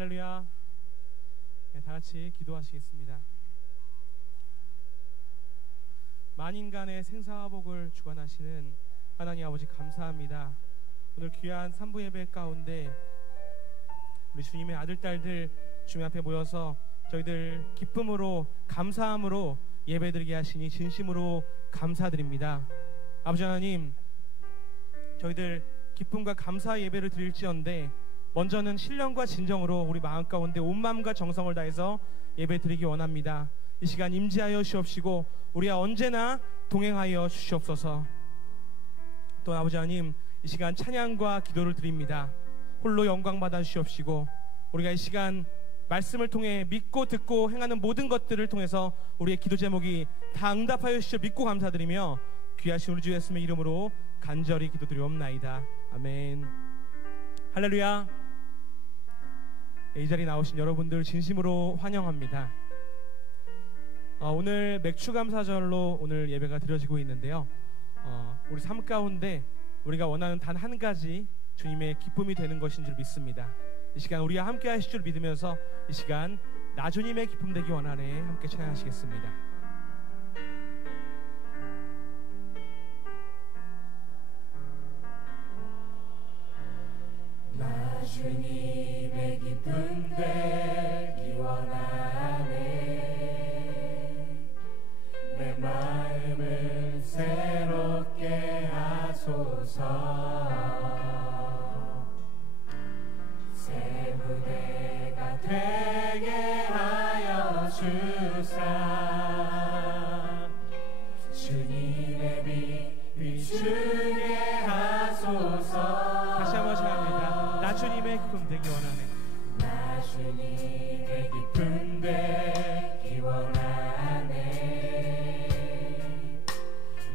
할렐루야. 네, 다 같이 기도하시겠습니다. 만인간의 생사와 복을 주관하시는 하나님 아버지 감사합니다. 오늘 귀한 산부 예배 가운데 우리 주님의 아들 딸들 주님 앞에 모여서 저희들 기쁨으로 감사함으로 예배드리게 하시니 진심으로 감사드립니다. 아버지 하나님, 저희들 기쁨과 감사 예배를 드릴지언데 먼저는 신령과 진정으로 우리 마음 가운데 온 마음과 정성을 다해서 예배 드리기 원합니다. 이 시간 임재하여 주옵시고 우리와 언제나 동행하여 주시옵소서. 또 아버지 하나님, 이 시간 찬양과 기도를 드립니다. 홀로 영광 받아 주시옵시고 우리가 이 시간 말씀을 통해 믿고 듣고 행하는 모든 것들을 통해서 우리의 기도 제목이 다 응답하여 주시어 믿고 감사드리며 귀하신 우리 주 예수님의 이름으로 간절히 기도드리옵나이다. 아멘. 할렐루야. 이 자리에 나오신 여러분들 진심으로 환영합니다. 오늘 맥주감사절로 오늘 예배가 드려지고 있는데요, 우리 삶 가운데 우리가 원하는 단 한 가지 주님의 기쁨이 되는 것인 줄 믿습니다. 이 시간 우리와 함께 하실 줄 믿으면서 이 시간 나 주님의 기쁨 되기 원하네 함께 찬양하시겠습니다. 나 주님의 기쁨 되기 원하네. 내 마음을 새롭게 하소서. 새 무대가 되게 하여 주사. 주님의 빛 비추게 하소서. 다시 한번 시작합니다. 나 주님의 기쁨 되기 원하네. 나 주님의 기쁨 되기 원하네.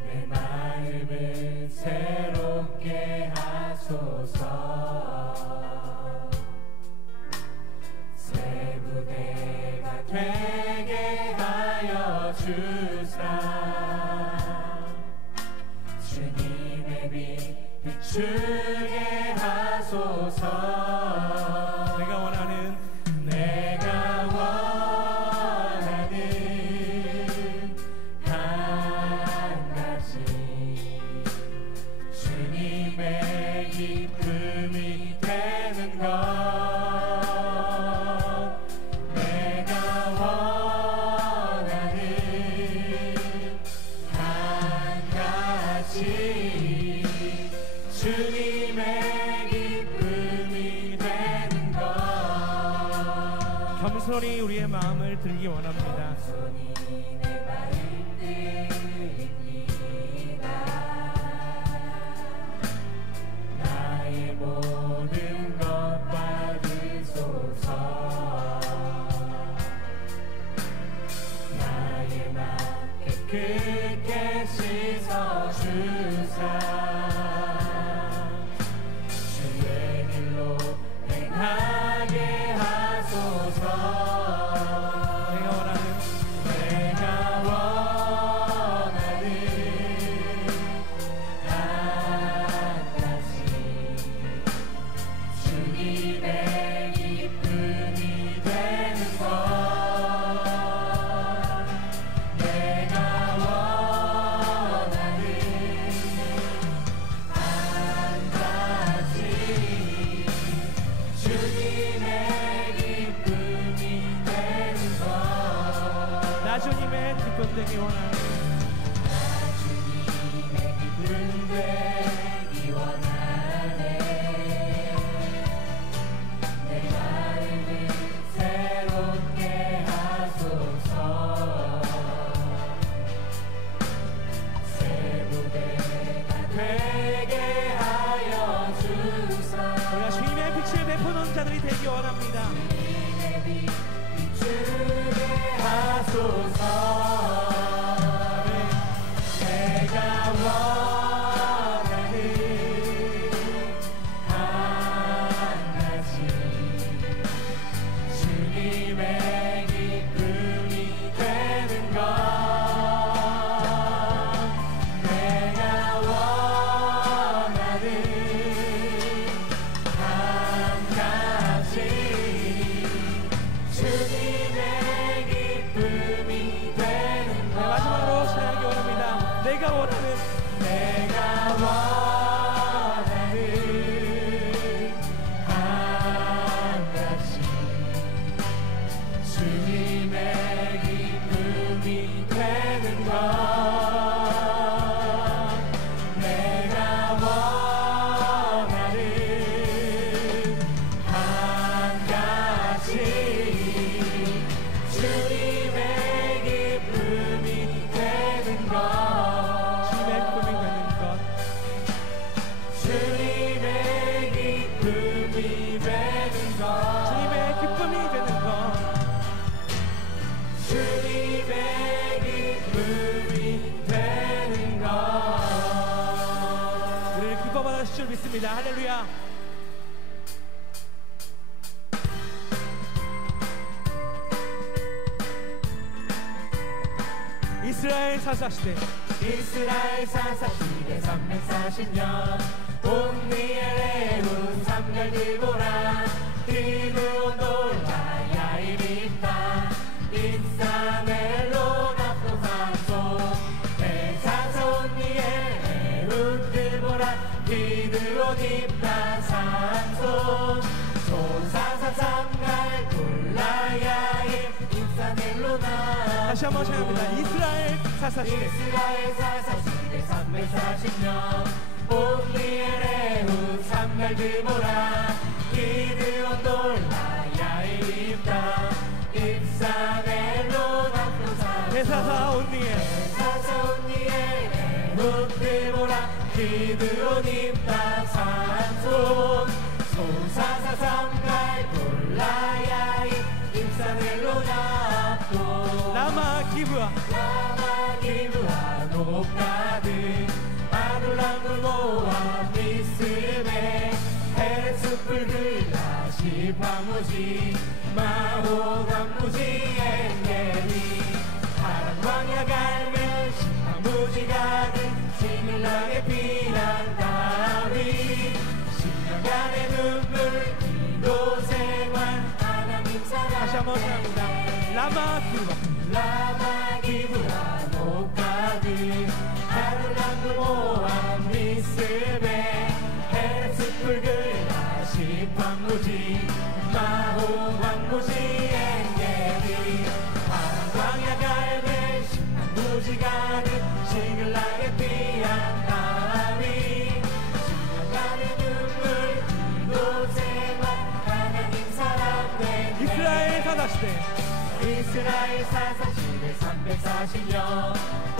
내 마음을 새롭게 하소서. 새 무대가 되게 하여 주사. 주님의 빛 비추게 하소서. 내가 원하는 한 가지 주님의 기쁨이 되는 것. 내가 원하는 한 가지 주님의 기쁨이 되는 것. 겸손히 우리의 마음을 드리기 원합니다. 겸손히 내 마음 드립니다. 나의 모든 것 받으소서. 나의 맘 깨끗게 씻어주사. 주의 길로 행하게 하소서. 내가 원하는 한 가지 주님의 기쁨이 되는 것. 내가 원하는 한 가지 주님의 기쁨이 되는 것. 나 주님의 기쁨 되기 원하네. 나 주님의 기쁨 되기 원하네. 내 마음을 새롭게 하소서. 새 무대가 되게 하여 주사. 우리가 주님의 빛을 베푸는 자들이 되기 원합니다. 주님의 빛 비추게 하소서. 내가 원하는 한 가지 주님의 기쁨이 되는 것. 내가 원하는 한 가지 되는 것 주님의 기쁨이 되는 것 주님의 기쁨이 되는 것 우리를 기뻐받아 주실 줄 믿습니다. 할렐루야. 이스라엘 사사시대 이스라엘 사사시대 340년 온니엘레훈 삼갈드보라 디브온 돌라 야이립다 입사멜로 나프산소 대사사 온니엘레훈 드보라 디브온 입다산소 소사사 삼갈 돌라야이 입사멜로 나 다시 한번 찬양합니다. 이스라엘 사사시대 이스라엘 사사시대 340년 온니엘레훈 삼갈드보라 기드온 돌라 야이립다 입사멜로 나프산 대사사 온니엘 대사사 온니엘레훈 드보라 기드온 입다산손 소사사 삼갈 돌라 야이 입사멜로 나프 라마 기브아 라마 기브아 높가드 아둘람을 모아 미스베 헤스풀 글라 시파무지 마호감무지 엔게리 파란 광야 갈면 시파무지 가득 시밀라게 피난 다리 10년간의 눈물 기도 생활 하나님 사랑 다시 한번 찬양합니다. 라마 기브아 라마 기브라 높가드 하루랑글 모아 미스베 헤스풀 글라 시팡무지 마호광무지 엔게리 파란 광야 갈매 시팡무지 가득 시글나게 피한 나비 10년간의 눈물 기도 생활 하나님 사랑 이스라엘 사사시대 이스라엘 사사시대 340년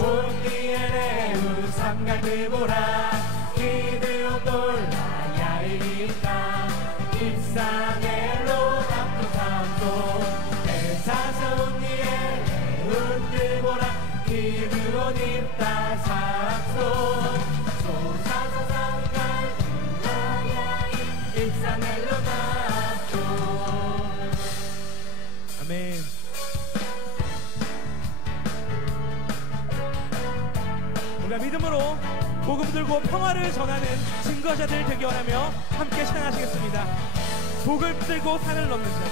온니엘레훈 삼갈드보라 기드온 돌라 야이립다 입사멜로 나프산소 대사사 온니엘레훈 드보라 기드온 입다산소 소사사 삼갈드보라 야이 입사멜로 나프 아멘. 우리가 믿음으로 복음 들고 평화를 전하는 증거자들 되기 원하며 함께 찬양하시겠습니다. 복을 들고 산을 넘는 자들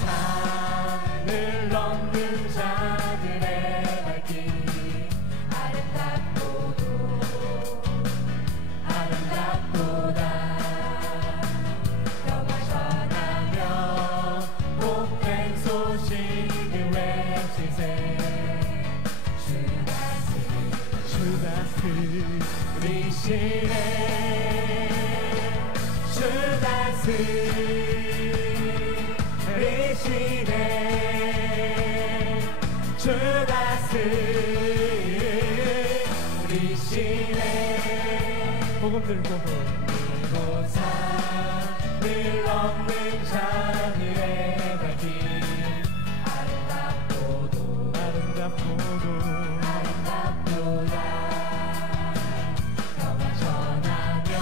산을 넘는 자들의 발길 아름답고도 아름답도다 평화 전하며 복된 소식을 외치세 주다스 리시네 주다스 리시네 주다스 리시네 복음 들고 그리고 산을 넘는 자들의 발길 아름답고도 아름답도다 평화 전하며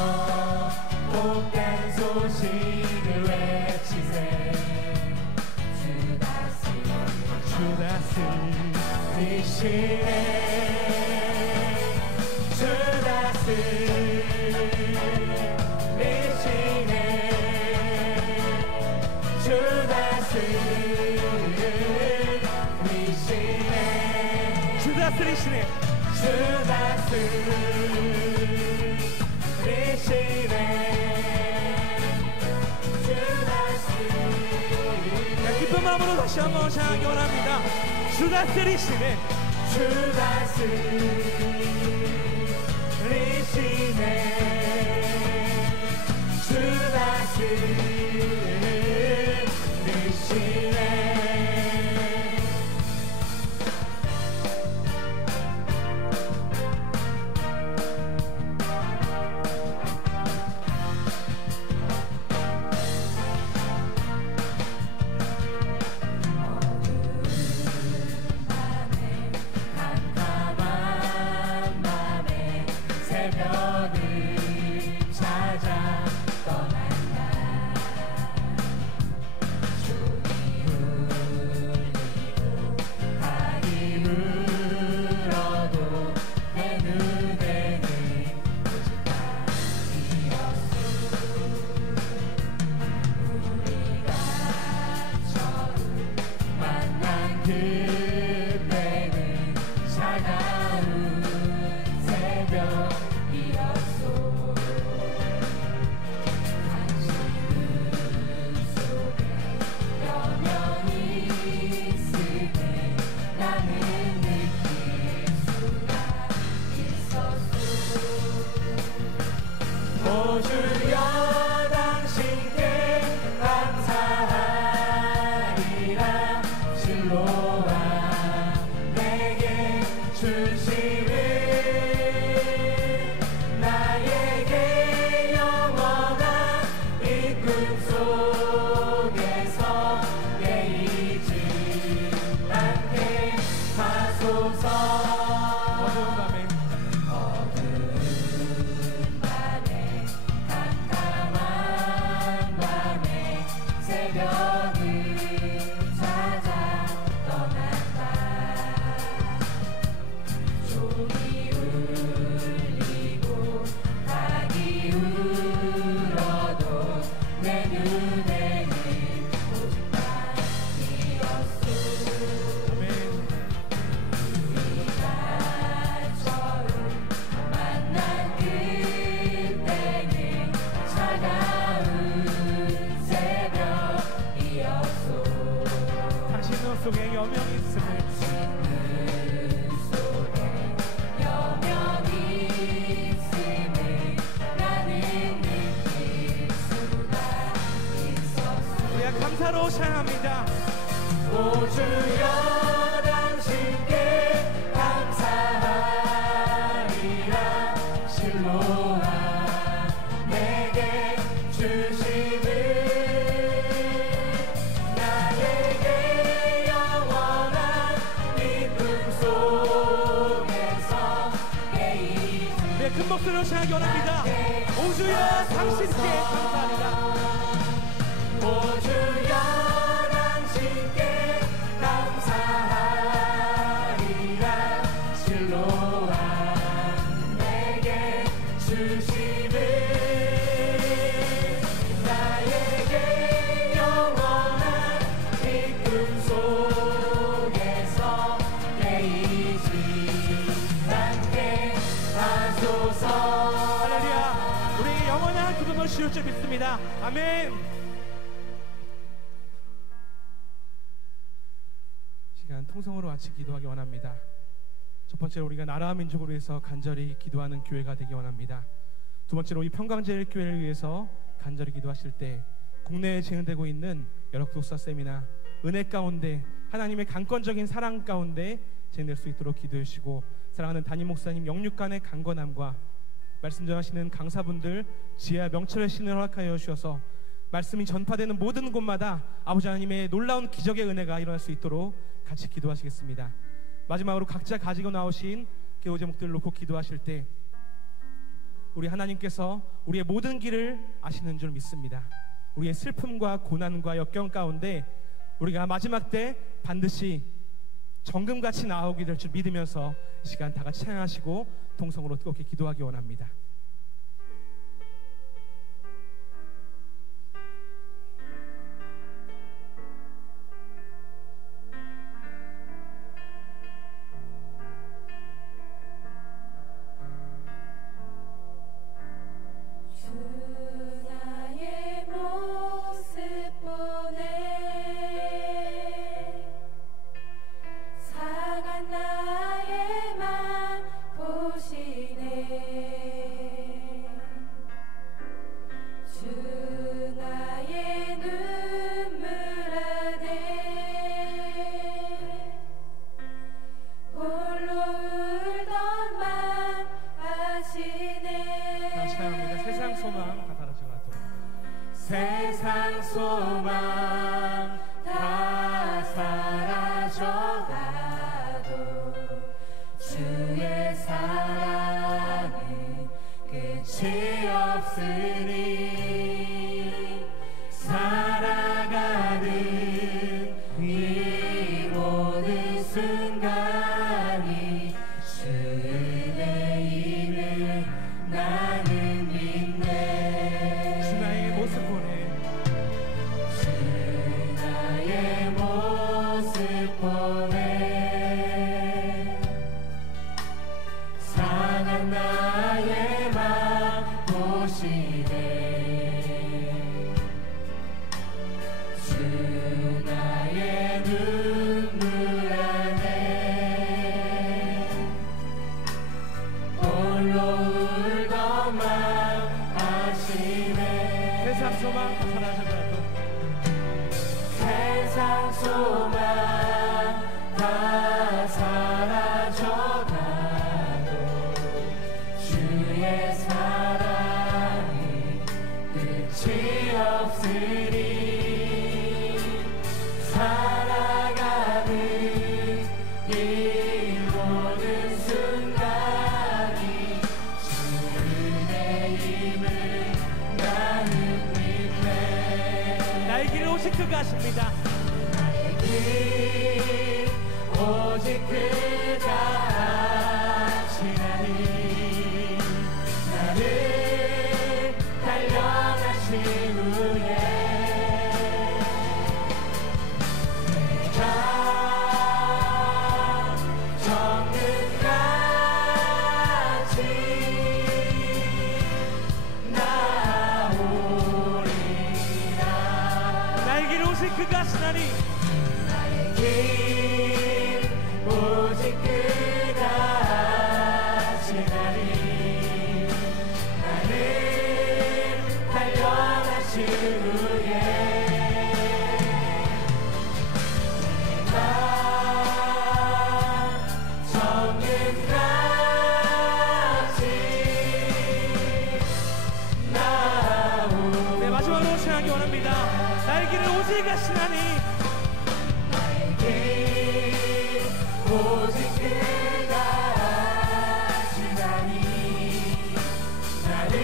복된 소식을 외치세 주다스 리시네 주다스 리시네 주다스 리시네 주다스 리시네 주다스 리시네 주다스 기쁜 마음으로 다시 한번 찬양하기 원합니다. 주다스 리시네 주다스 리시네 주다스 리시네 내 눈에는 오직 밤이었소. 아멘. 우리가 처음 만난 그때는 차가운 새벽이었소. 당신 눈 속에 여명이 있음을 감사로 찬양합니다. 오 주여 당신께 감사하리라. 실로와 내게 주심을 나에게 영원한 기쁨 속에서 깨이지. 네, 큰 목소리로 찬양하기 원합니다. 오 주여 당신께 감사합니다. 오 주여 당신께 감사하리라. 실로와 내게 주심을 나에게 영원한 기쁨 속에서 깨이지 않게 하소서. 할렐루야. 우리 영원한 기쁨을 씌울 줄 믿습니다. 아멘. 통성으로 같이 기도하기 원합니다. 첫 번째로 우리가 나라와 민족을 위해서 간절히 기도하는 교회가 되기 원합니다. 두 번째로 이 평강제일교회를 위해서 간절히 기도하실 때 국내에 진행되고 있는 여러 독사쌤이나 은혜 가운데 하나님의 강권적인 사랑 가운데 진행될 수 있도록 기도해 주시고, 사랑하는 담임 목사님 영육간의 강건함과 말씀 전하시는 강사분들 지혜와 명철의 신을 허락하여 주셔서 말씀이 전파되는 모든 곳마다 아버지 하나님의 놀라운 기적의 은혜가 일어날 수 있도록 같이 기도하시겠습니다. 마지막으로 각자 가지고 나오신 기도 제목들을 놓고 기도하실 때 우리 하나님께서 우리의 모든 길을 아시는 줄 믿습니다. 우리의 슬픔과 고난과 역경 가운데 우리가 마지막 때 반드시 정금같이 나오게 될 줄 믿으면서 이 시간 다 같이 찬양하시고 동성으로 뜨겁게 기도하기 원합니다. 세상 소망 다 사라져가도 주의 사랑은 끝이 없으니 살아가는 이 모든 순간이 주의 은혜임을 나는 믿네. 주 나의 모습 보내, 주 나의 모습 보내. 상한 나의 맘 보시네. 주 나의 눈물 안에 홀로 울던 맘 아시네. 세상 소망 사라져가도 세상 소망 다 사라져가도 주의 사랑은 끝이 없으니 살아가는 이 모든 순간이 주 은혜임을 나는 믿네. 나의 길을 오직 그가 하십니다. 나의 길 오직 그가 하시나니 나를 단련하신 후에 오직 그가 하시나니 나의 길 오직 그가 하시나니 나는 단련하신 후에 내가 정금같이 나오리. 네, 마지막으로 찬양하기 원합니다. 나의 길을 오직 가시나니 나의 길 오직 그가 하시나니 나를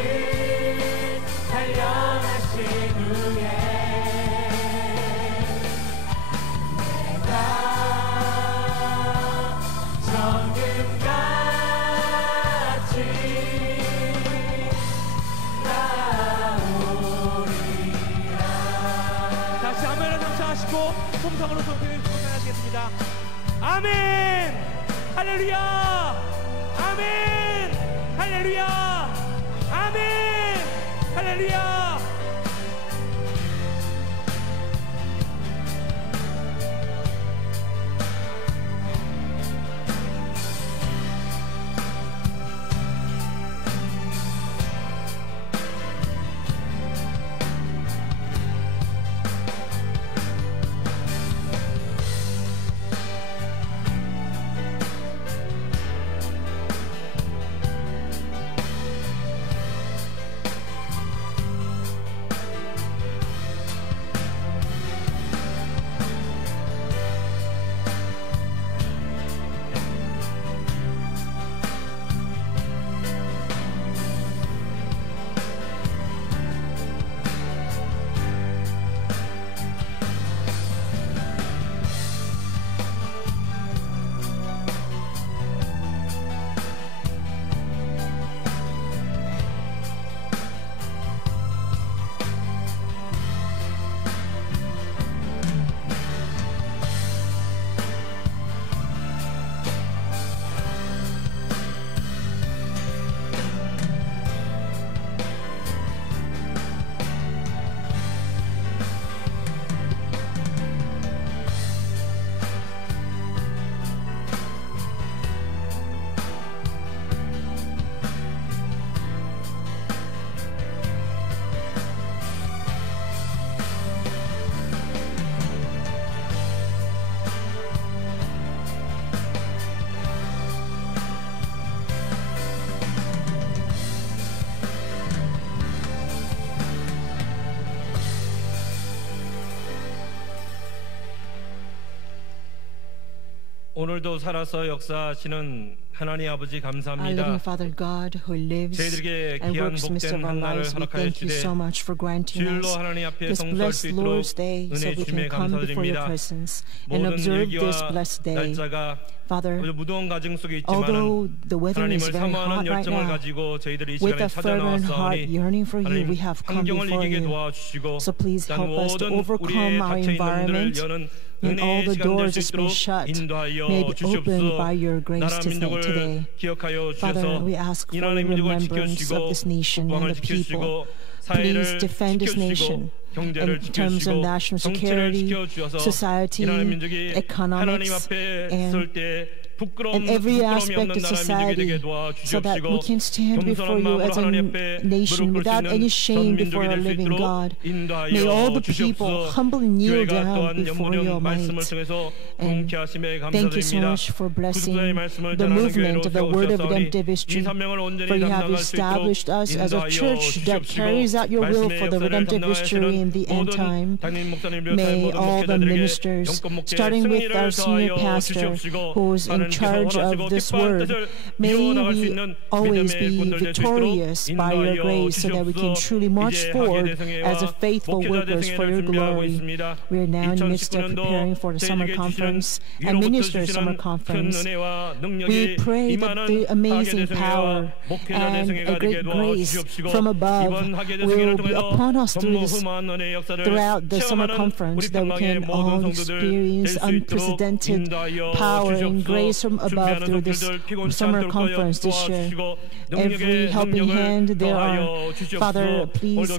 단련하신 후에 내가 정금같이 나오리라. 다시 아멘을 감사하시고 통성으로 성탄하시겠습니다. 아멘 할렐루야 아멘 할렐루야 아멘 할렐루야. 오늘도 살아서 역사하시는 하나님 아버지 Our 감사합니다. living Father God who lives 저희들에게 and 귀한 works in the midst of 복된 our 한 날을 lives, we 허락하여 thank you 주시되 so much for granting 주일로 us 하나님 앞에 this 성수할 수 blessed 있도록 Lord's Day so 은혜 we 주심에 can come before your 감사드립니다. presence and 모든 observe this 일기와 blessed day. 날짜가 Father, 무더운 가정 속에 although 있지만은 the weather is 하나님을 very 사모하는 hot right 열정을 now, 가지고 저희들이 이 with 시간에 a fervent heart 찾아나왔사오니 yearning for you, 하나님 we have come 환경을 before 이기게 you. 도와주시고 So please 단 help us to 모든 overcome 우리의 our 닫혀있는 문들을 environment 여는 and all 은혜의 the 시간 될 doors 수 that's been 있도록 shut 인도하여 may be opened 주시옵소서. by your grace 나라 today. 민족을 기억하여 Father, 주셔서 we ask 이 for 나라의 민족을 remembrance 지켜주시고 of this nation and 국방을 the people. 지켜주시고 Please 사회를 defend this nation 지켜주시고 경제를 in terms of 지켜주시고 national 정치를 security, 지켜주셔서 society, 이 나라 민족이 하나님 economics, 앞에 and 설 때 in every aspect of society, so that we can stand before you as a nation without any shame before our living God. May all the people humbly kneel down before your might. And thank you so much for blessing the movement of the Word of Redemptive History, for you have established us as a church that carries out your will for the redemptive history in the end time. May all the ministers, starting with our senior pastor, who is in charge of this word, may we always be victorious by your grace so that we can truly march forward as a faithful workers for your glory. We are now in the midst of preparing for the summer conference and minister summer conference. We pray that the amazing power and a great grace from above will be upon us throughout the summer conference, that we can all experience unprecedented power and grace rise from above through this summer conference this year. Every helping hand there are, Father, please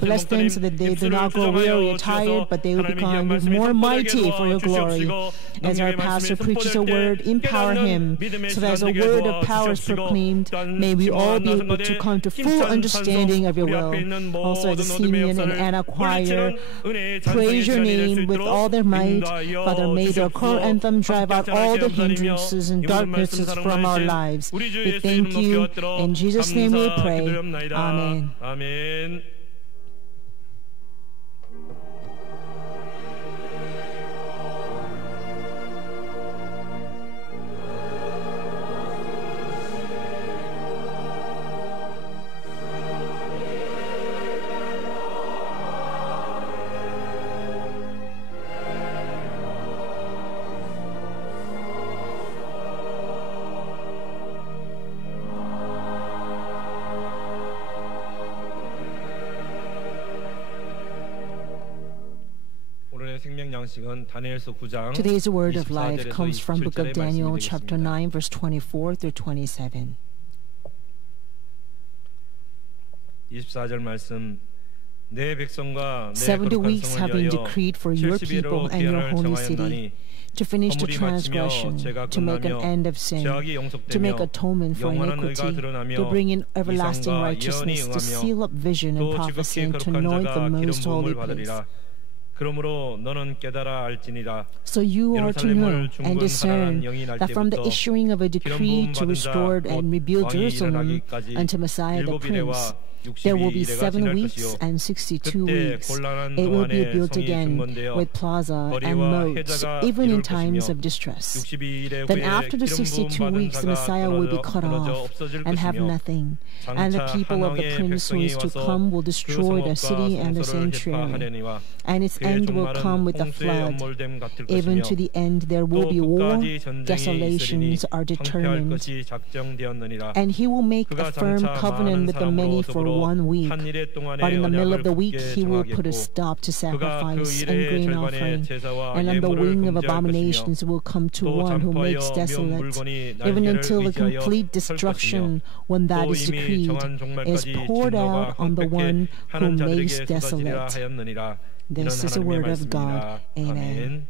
bless them so that they do not grow weary or tired, but they will become more mighty for your glory. As our pastor preaches a word, empower him, so that as a word of power is proclaimed, may we all be able to come to full understanding of your will. Also, as the Simeon and Anna choir praise your name with all their might, Father, may their choral anthem drive out all the hindrances and darknesses from our lives. We thank you. In Jesus' name we pray. Amen. 아멘. Today's word of life comes from Book of Daniel, chapter 9, verse 24 through 27. 24절 말씀. 내 백성과 내 70 거룩한 weeks have been 성을 decreed for your people and your holy city, to finish the transgression, to make an end of sin, to make atonement for iniquity, to bring in everlasting righteousness, to seal up vision and prophecy, and to anoint the most holy place. 그러므로 너는 깨달아 알지니라. So you are to know and discern that from the issuing of a decree to restore and rebuild Jerusalem unto Messiah the Prince, there will be 7 weeks and 62 weeks. It will be built again with plaza and moats, even in times of distress. Then after the 62 weeks, the Messiah will be cut off and have nothing. And the people of the Prince who is to come will destroy the city and the sanctuary. And its end will come with a flood. Even to the end there will be war, desolations are determined. And he will make a firm covenant with the many for 1 week. But in the middle of the week he will put a stop to sacrifice and grain offering. And on the wing of abominations will come to one who makes desolate, even until the complete destruction, when that is decreed, is poured out on the one who makes desolate. This is the word of God. Amen.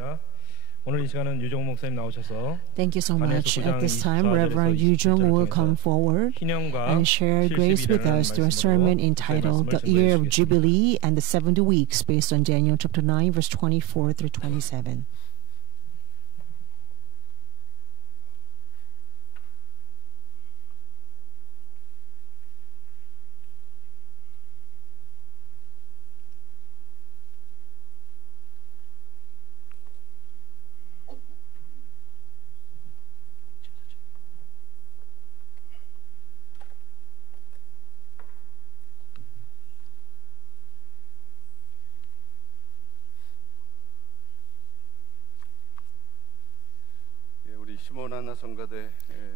감사합니다. 오늘 이 시간은 유정 목사님 나오셔서 Thank you so much. At this time, Reverend Yu Jung will come forward and share grace with us through a sermon entitled The Year of Jubilee and the 70 Weeks, based on Daniel chapter 9, verse 24 through 27.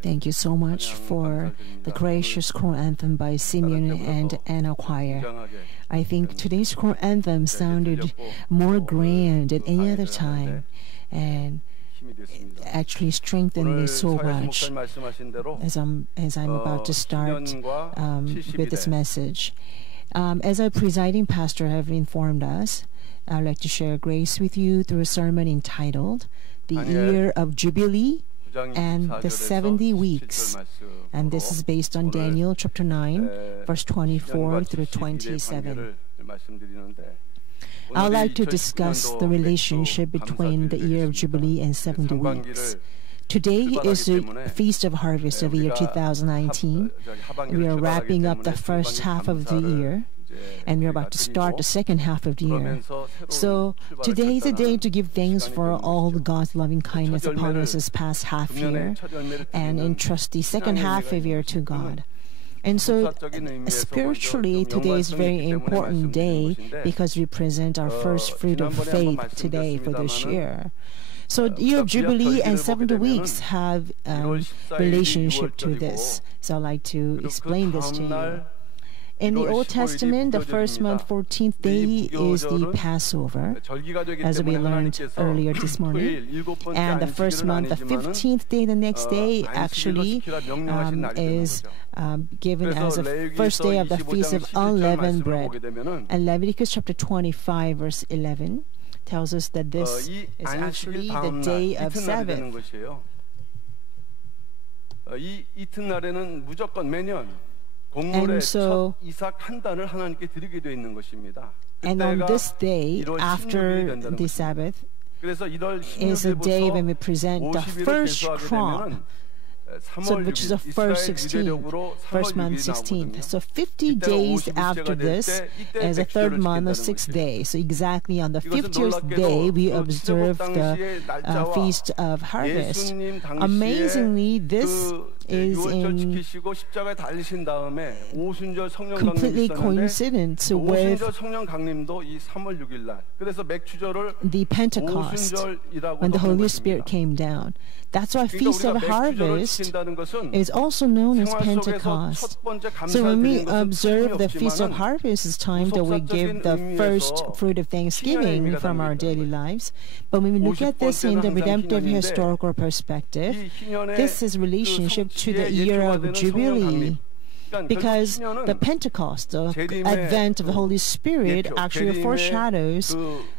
Thank you so much for the gracious choral anthem by Simeon and Anna Choir. I think today's choral anthem sounded more grand than any other time, and actually strengthened me so much as I'm about to start with this message. As our presiding pastor have informed us, I'd like to share grace with you through a sermon entitled The Year of Jubilee and the 70 Weeks. And this is based on Daniel chapter 9, verse 24 through 27. I would like to discuss the relationship between the Year of Jubilee and 70 Weeks. Today is the Feast of Harvest of the year 2019. We are wrapping up the first half of the year, and we're about to start the second half of the year. So today is a day to give thanks for all God's loving kindness upon us this past half year, and entrust the second half of the year to God. And so spiritually, today is a very important day because we present our first fruit of faith today for this year. So the Year of Jubilee and 70 Weeks have a relationship to this. So I'd like to explain this to you. In the Old Testament, the first month, 14th day, is the Passover, as we learned earlier this morning. And the first month, the 15th day, the next day, actually is given as the first day of the Feast of Unleavened Bread. And Leviticus chapter 25, verse 11, tells us that this is actually the day of Sabbath. And so, and on this day, after the Sabbath, is a day when we present the first crop, so which is the first 16th, first month 16th. So 50 days after this is the third month of 6th day. So exactly on the 50th day, we observe the Feast of Harvest. Amazingly, this is in completely coincident with the Pentecost, when the Holy Spirit came down. That's why Feast of Harvest is also known as Pentecost. So when we observe the Feast of Harvest, it's time that we give the first fruit of thanksgiving from our daily lives. But when we look at this in the redemptive historical perspective, this is relationship to the Year of Jubilee. Because the Pentecost, the advent of the Holy Spirit, actually foreshadows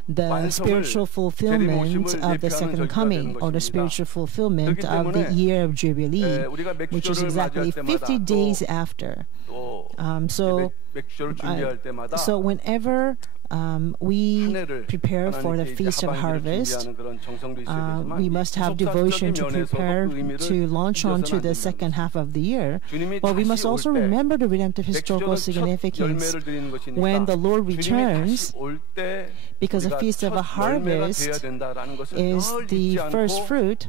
the spiritual fulfillment of the second coming, or the spiritual fulfillment of the Year of Jubilee, which is exactly 50 days after. So whenever we prepare for the Feast of Harvest, we must have devotion to prepare to launch on to the second half of the year. But we must also remember the redemptive historical significance when the Lord returns, because the Feast of a Harvest is the first fruit.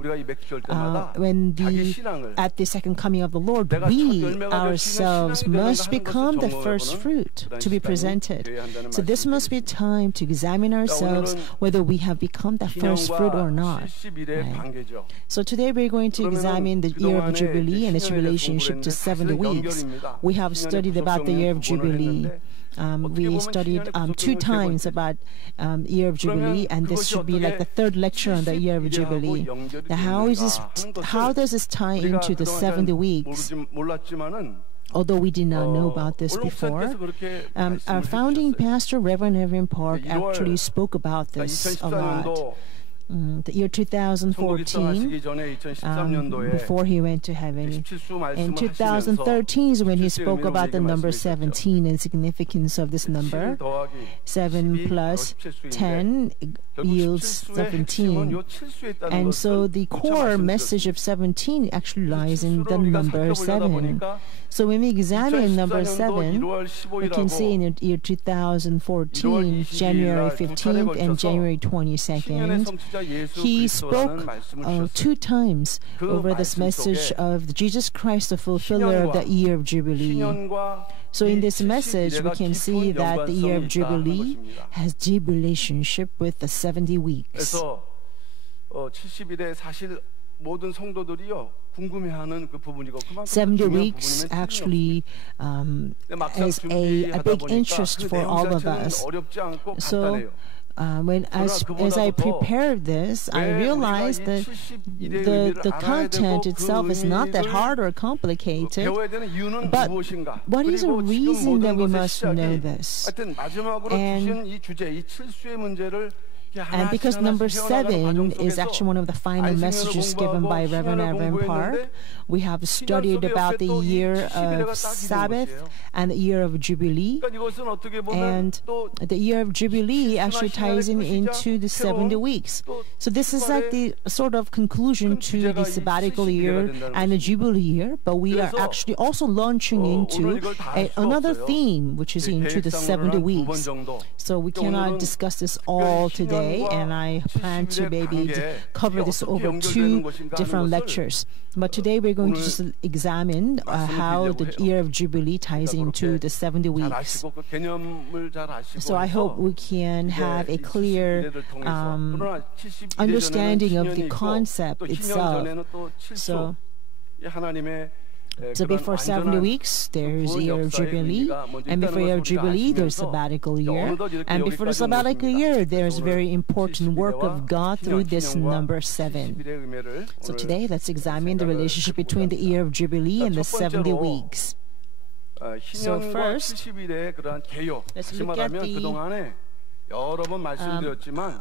At the second coming of the Lord, we ourselves must become the first fruit to be presented. So this must be time to examine ourselves whether we have become the first fruit or not. Right? So today we're going to examine the Year of Jubilee and its relationship to 70 weeks. We have studied about the Year of Jubilee. We studied 2 times about Year of Jubilee, and this should be like the third lecture on the Year of Jubilee. Now, how does this tie into the 70 weeks? Although we did not know about this before, our founding pastor, Reverend Evan Park, actually spoke about this a lot. the year 2014, before he went to heaven. In 2013 is when he spoke about the number 17 and significance of this number. 7 plus 10 yields 17. And so the core message of 17 actually lies in the number 7. So when we examine number 7, we can see in the year 2014, January 15th and January 22nd, he spoke 2 times over this message of Jesus Christ, the fulfiller of the year of Jubilee. So in this message, we can see that the year of Jubilee has deep relationship with the 70 weeks. 그래서 70일에 사실 모든 성도들이요. 70 weeks actually is a big interest for all of us. So as I prepared this, I realized that the content itself is not that hard or complicated. But what is the reason that we must know this? And because number 7 is actually one of the final messages given by Reverend Evan Park, we have studied about the year of Sabbath and the year of Jubilee. And the year of Jubilee actually ties into the 70 weeks. So this is like the sort of conclusion to the sabbatical year and the Jubilee year, but we are actually also launching into another theme, which is into the 70 weeks. So we cannot discuss this all today, and I plan to maybe cover this over 2 different lectures. But today we're going to just examine how the year of Jubilee ties into the 70 weeks. So I hope we can have a clear understanding of the concept itself. So before 70 weeks, there's the year of Jubilee. And before year of Jubilee, there's sabbatical year. And before the sabbatical year, there's very important work of God through this number 7. So today, let's examine the relationship between the year of Jubilee and the 70 weeks. So first, let's look at the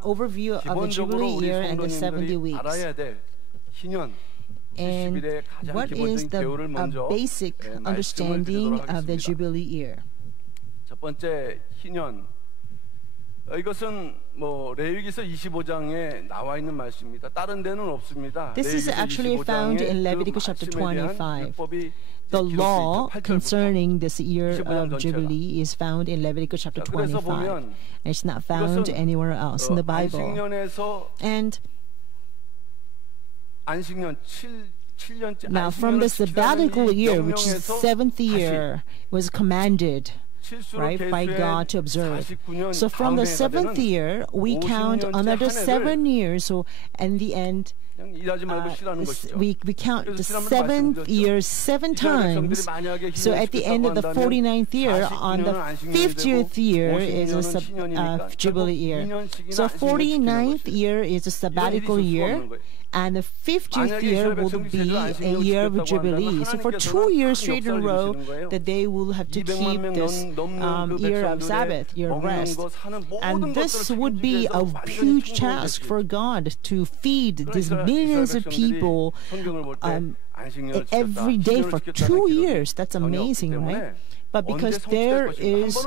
overview of the Jubilee year and the 70 weeks. And what is the basic understanding of the Jubilee year? 첫 번째 희년. 이것은 레위기서 25장에 나와 있는 말씀입니다. 다른 데는 없습니다. This is actually found in Leviticus chapter 25. The law concerning this year of Jubilee is found in Leviticus chapter 25. And it's not found anywhere else in the Bible. And now from the sabbatical year, which is 7th year, was commanded by God to observe. So from the 7th year, we count another 7 years. So in the end, we count the 7th year 7 times. So at the end of the 49th year, on the 50th year is a Jubilee year. So 49th year is a sabbatical year. And the 50th year will be a year of Jubilee. So for 2 years straight in a row, that they will have to keep this year of Sabbath, year of rest. And this would be a huge task for God to feed these millions of people every day for 2 years. That's amazing, right? But because there is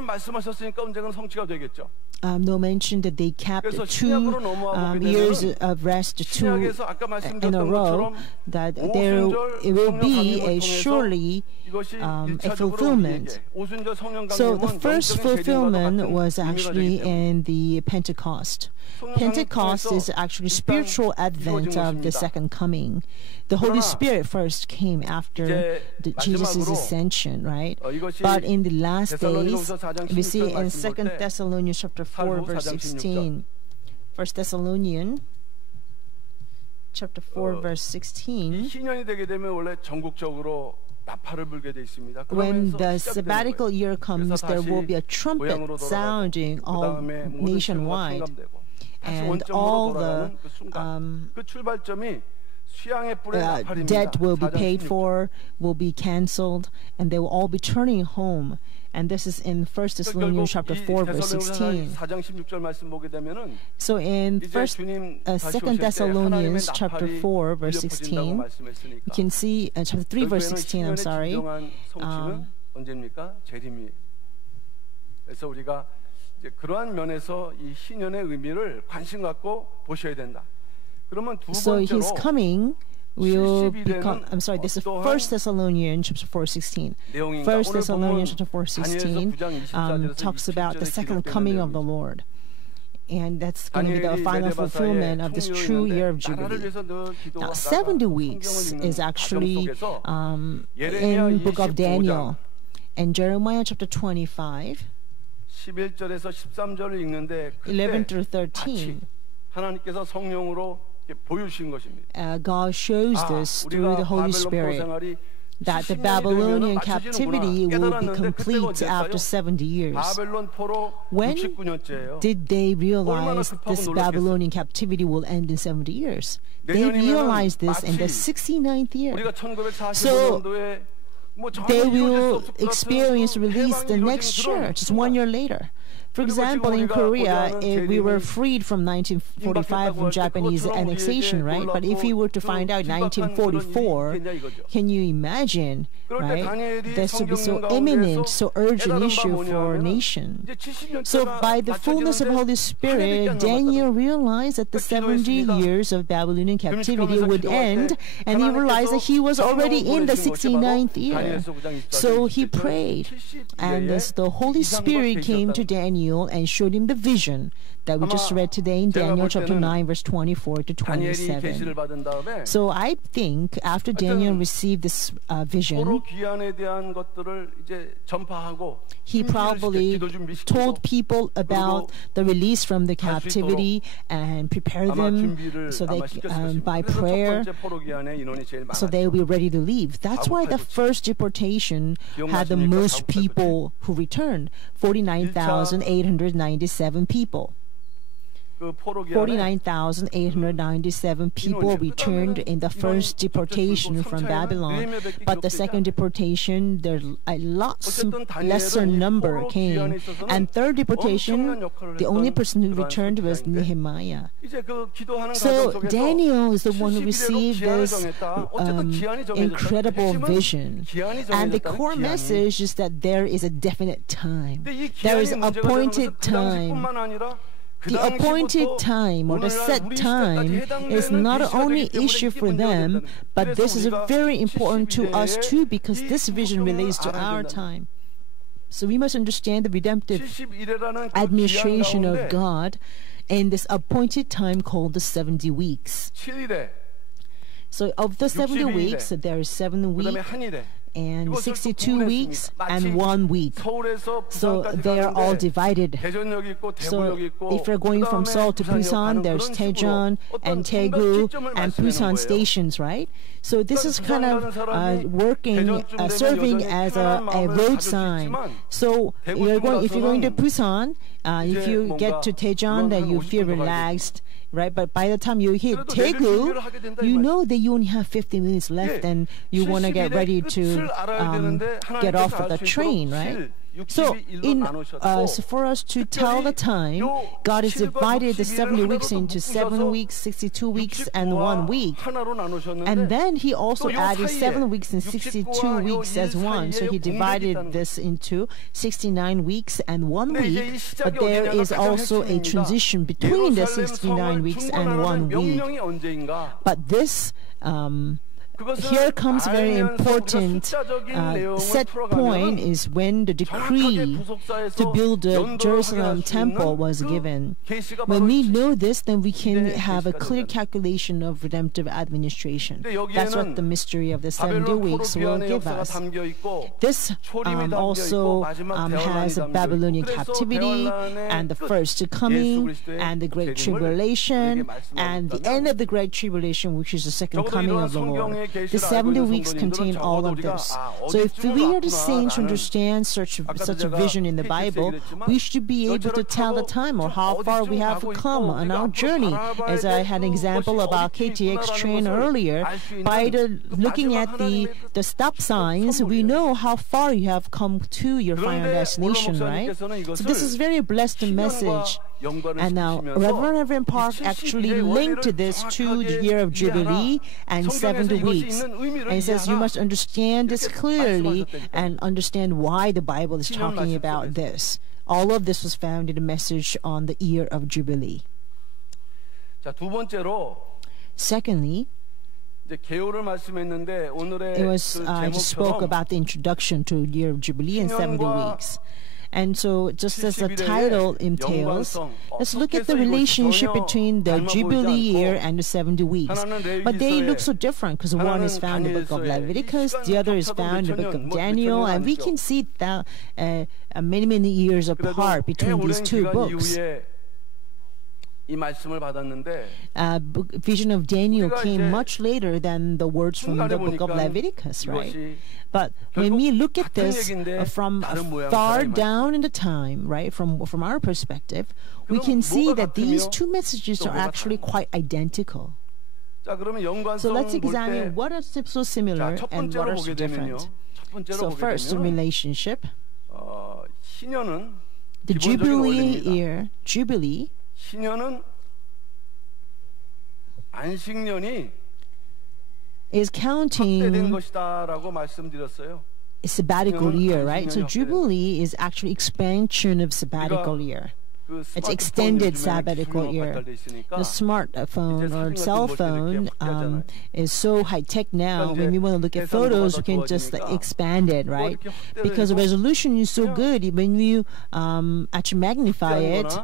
no mention that they kept 2 years of rest in a row, that there it will be a surely a fulfillment. So the first fulfillment was actually in the Pentecost. Pentecost is actually spiritual advent of the second coming. The Holy Spirit first came after Jesus' ascension, right? But in the last days, we see in 2 Thessalonians chapter 4, verse 16. 1 Thessalonians chapter 4, verse 16. When the sabbatical year comes, there will be a trumpet sounding all nationwide. And all the 수양의 뿔의 나팔입니다. debt will be 4장 paid 16절. for, will be canceled, and they will all be turning home. And this is in 1 Thessalonians chapter 4, verse 16. 4장 16절 말씀 보게 되면은 So in 이제 First, 주님 다시 2 오실 때 Thessalonians 하나님의 chapter 나팔이 4, verse 울려 16, 퍼진다고 말씀했으니까 you can see chapter 3, verse 16. I'm 결국에는 sorry. 신년의 진정한 성취는 언제입니까? 재림이에요. 그래서 우리가 이제 그러한 면에서 이 신년의 의미를 관심 갖고 보셔야 된다. 그러면 두 So 번째로 his coming will 70일에는 become. I'm sorry. This is 어떠한 1 Thessalonians chapter 4:16. 내용인가? 1 오늘 Thessalonians 보면 chapter 4:16 다니엘서 9장 24절에서 talks about the 27절에 second 기록되는 coming of the 내용이죠. Lord, and that's going to be the 다니엘이 final 메데바사의 fulfillment of this true year of 나라를 Jubilee. 위해서 늘 Now, 기도하다가 70 성경을 weeks 읽는 is 과정 actually 속에서 in book of 25장 Daniel and Jeremiah chapter 25, 11절에서 13절을 읽는데 11 그때 through 13. 마치 하나님께서 성령으로 이렇게 보여주신 것입니다. God shows this through the 우리가 Holy 바벨론 Spirit 포생활이 that the 70년이 되면은 Babylonian 맞춰지는구나 captivity will be 깨달았는데 그때가 complete 언제일까요? after 70 years. 바벨론 포로 When 69년째예요. did they 얼마나 realize 급하고 this 놀랐겠어요. Babylonian captivity will end in 70 years? They 내년이면은 realized this in the 마치 69th year. 우리가 1945년도에 So, 뭐 전혀 They 이루어질 수 will 없을 것 같은 experience 그 release 해방이 the 이루어진 next 그런 year, just 1 year later. For example, in Korea, if we were freed from 1945 from Japanese annexation, right? But if we were to find out 1944, can you imagine, right? This would be so imminent, so urgent issue for our nation. So by the fullness of Holy Spirit, Daniel realized that the 70 years of Babylonian captivity would end, and he realized that he was already in the 69th year. So he prayed, and as the Holy Spirit came to Daniel and showed him the vision that we just read today in Daniel chapter 9, verse 24 to 27. So I think after Daniel received this vision, he probably told people about the release from the captivity and prepare them so they by prayer so they will be ready to leave. That's why the first deportation had the most people who returned, 49,897 people. 49,897 people returned in the first deportation from Babylon. But the second deportation, there a lot lesser number came. And third deportation, the only person who returned was Nehemiah. So Daniel is the one who received this incredible vision. And the core message is that there is a definite time. There is appointed time. The appointed time or the set time is not only issue for them, but this is very important to us too because this vision relates to our time. So we must understand the redemptive administration of God in this appointed time called the 70 weeks. So of the 70 weeks, there are 7 weeks and 62 weeks and 1 week. So they are all divided. So if you're going from Seoul to Busan, there's Daejeon and Daegu and Busan stations, right? So this is kind of serving as a road sign. So if you're going to Busan, if you get to Daejeon, then you feel relaxed. Right, but by the time you hit Daegu, you know that you only have 50 minutes left, and you want to get ready to get off of the train, right? So, so for us to tell the time, God has divided the 70 weeks into 7 weeks, 62 weeks, and 1 week. And then He also added 7 weeks and 62 weeks as one. So He divided this into 69 weeks and 1 week. But there is also a transition between the 69 weeks and 1 week. But this here comes very important set point is when the decree to build the Jerusalem temple was given. When we know this, then we can have a clear calculation of redemptive administration. That's what the mystery of the 70 weeks will give us. This also has the Babylonian captivity and the first coming and the Great Tribulation and the end of the Great Tribulation, which is the second coming of the Lord. the 70 weeks contain all of this. So if we are the saints to understand such a vision in the Bible, we should be able to tell the time or how far we have come on our journey. As I had an example about KTX train earlier, by looking at the stop signs, we know how far you have come to your final destination, right? So this is very blessed message. And now Reverend Park actually linked this to the year of Jubilee and 70 weeks. And he says you must understand this clearly and understand why the Bible is talking about this. All of this was found in the message on the year of Jubilee. Secondly, it was I just spoke about the introduction to the year of Jubilee and 70 weeks. And so just as the title entails, let's look at the relationship between the Jubilee year and the 70 weeks. But they look so different because one is found in the book of Leviticus, the other is found in the book of Daniel, and we can see that many, many years apart between these two books. Vision of Daniel came much later than the words from the book of Leviticus, right? But when we look at this from far down in the time, right, from our perspective, we can see that these two messages are actually quite identical. So let's examine what are so similar and what are so different. So first, the relationship. The Jubilee year, Jubilee, is counting a sabbatical year, right? So Jubilee is actually expansion of sabbatical year. It's extended sabbatical year. The smartphone or cell phone is so high tech now. When we want to look at photos, we can just expand it, right? Because the resolution is so good. When you actually magnify it,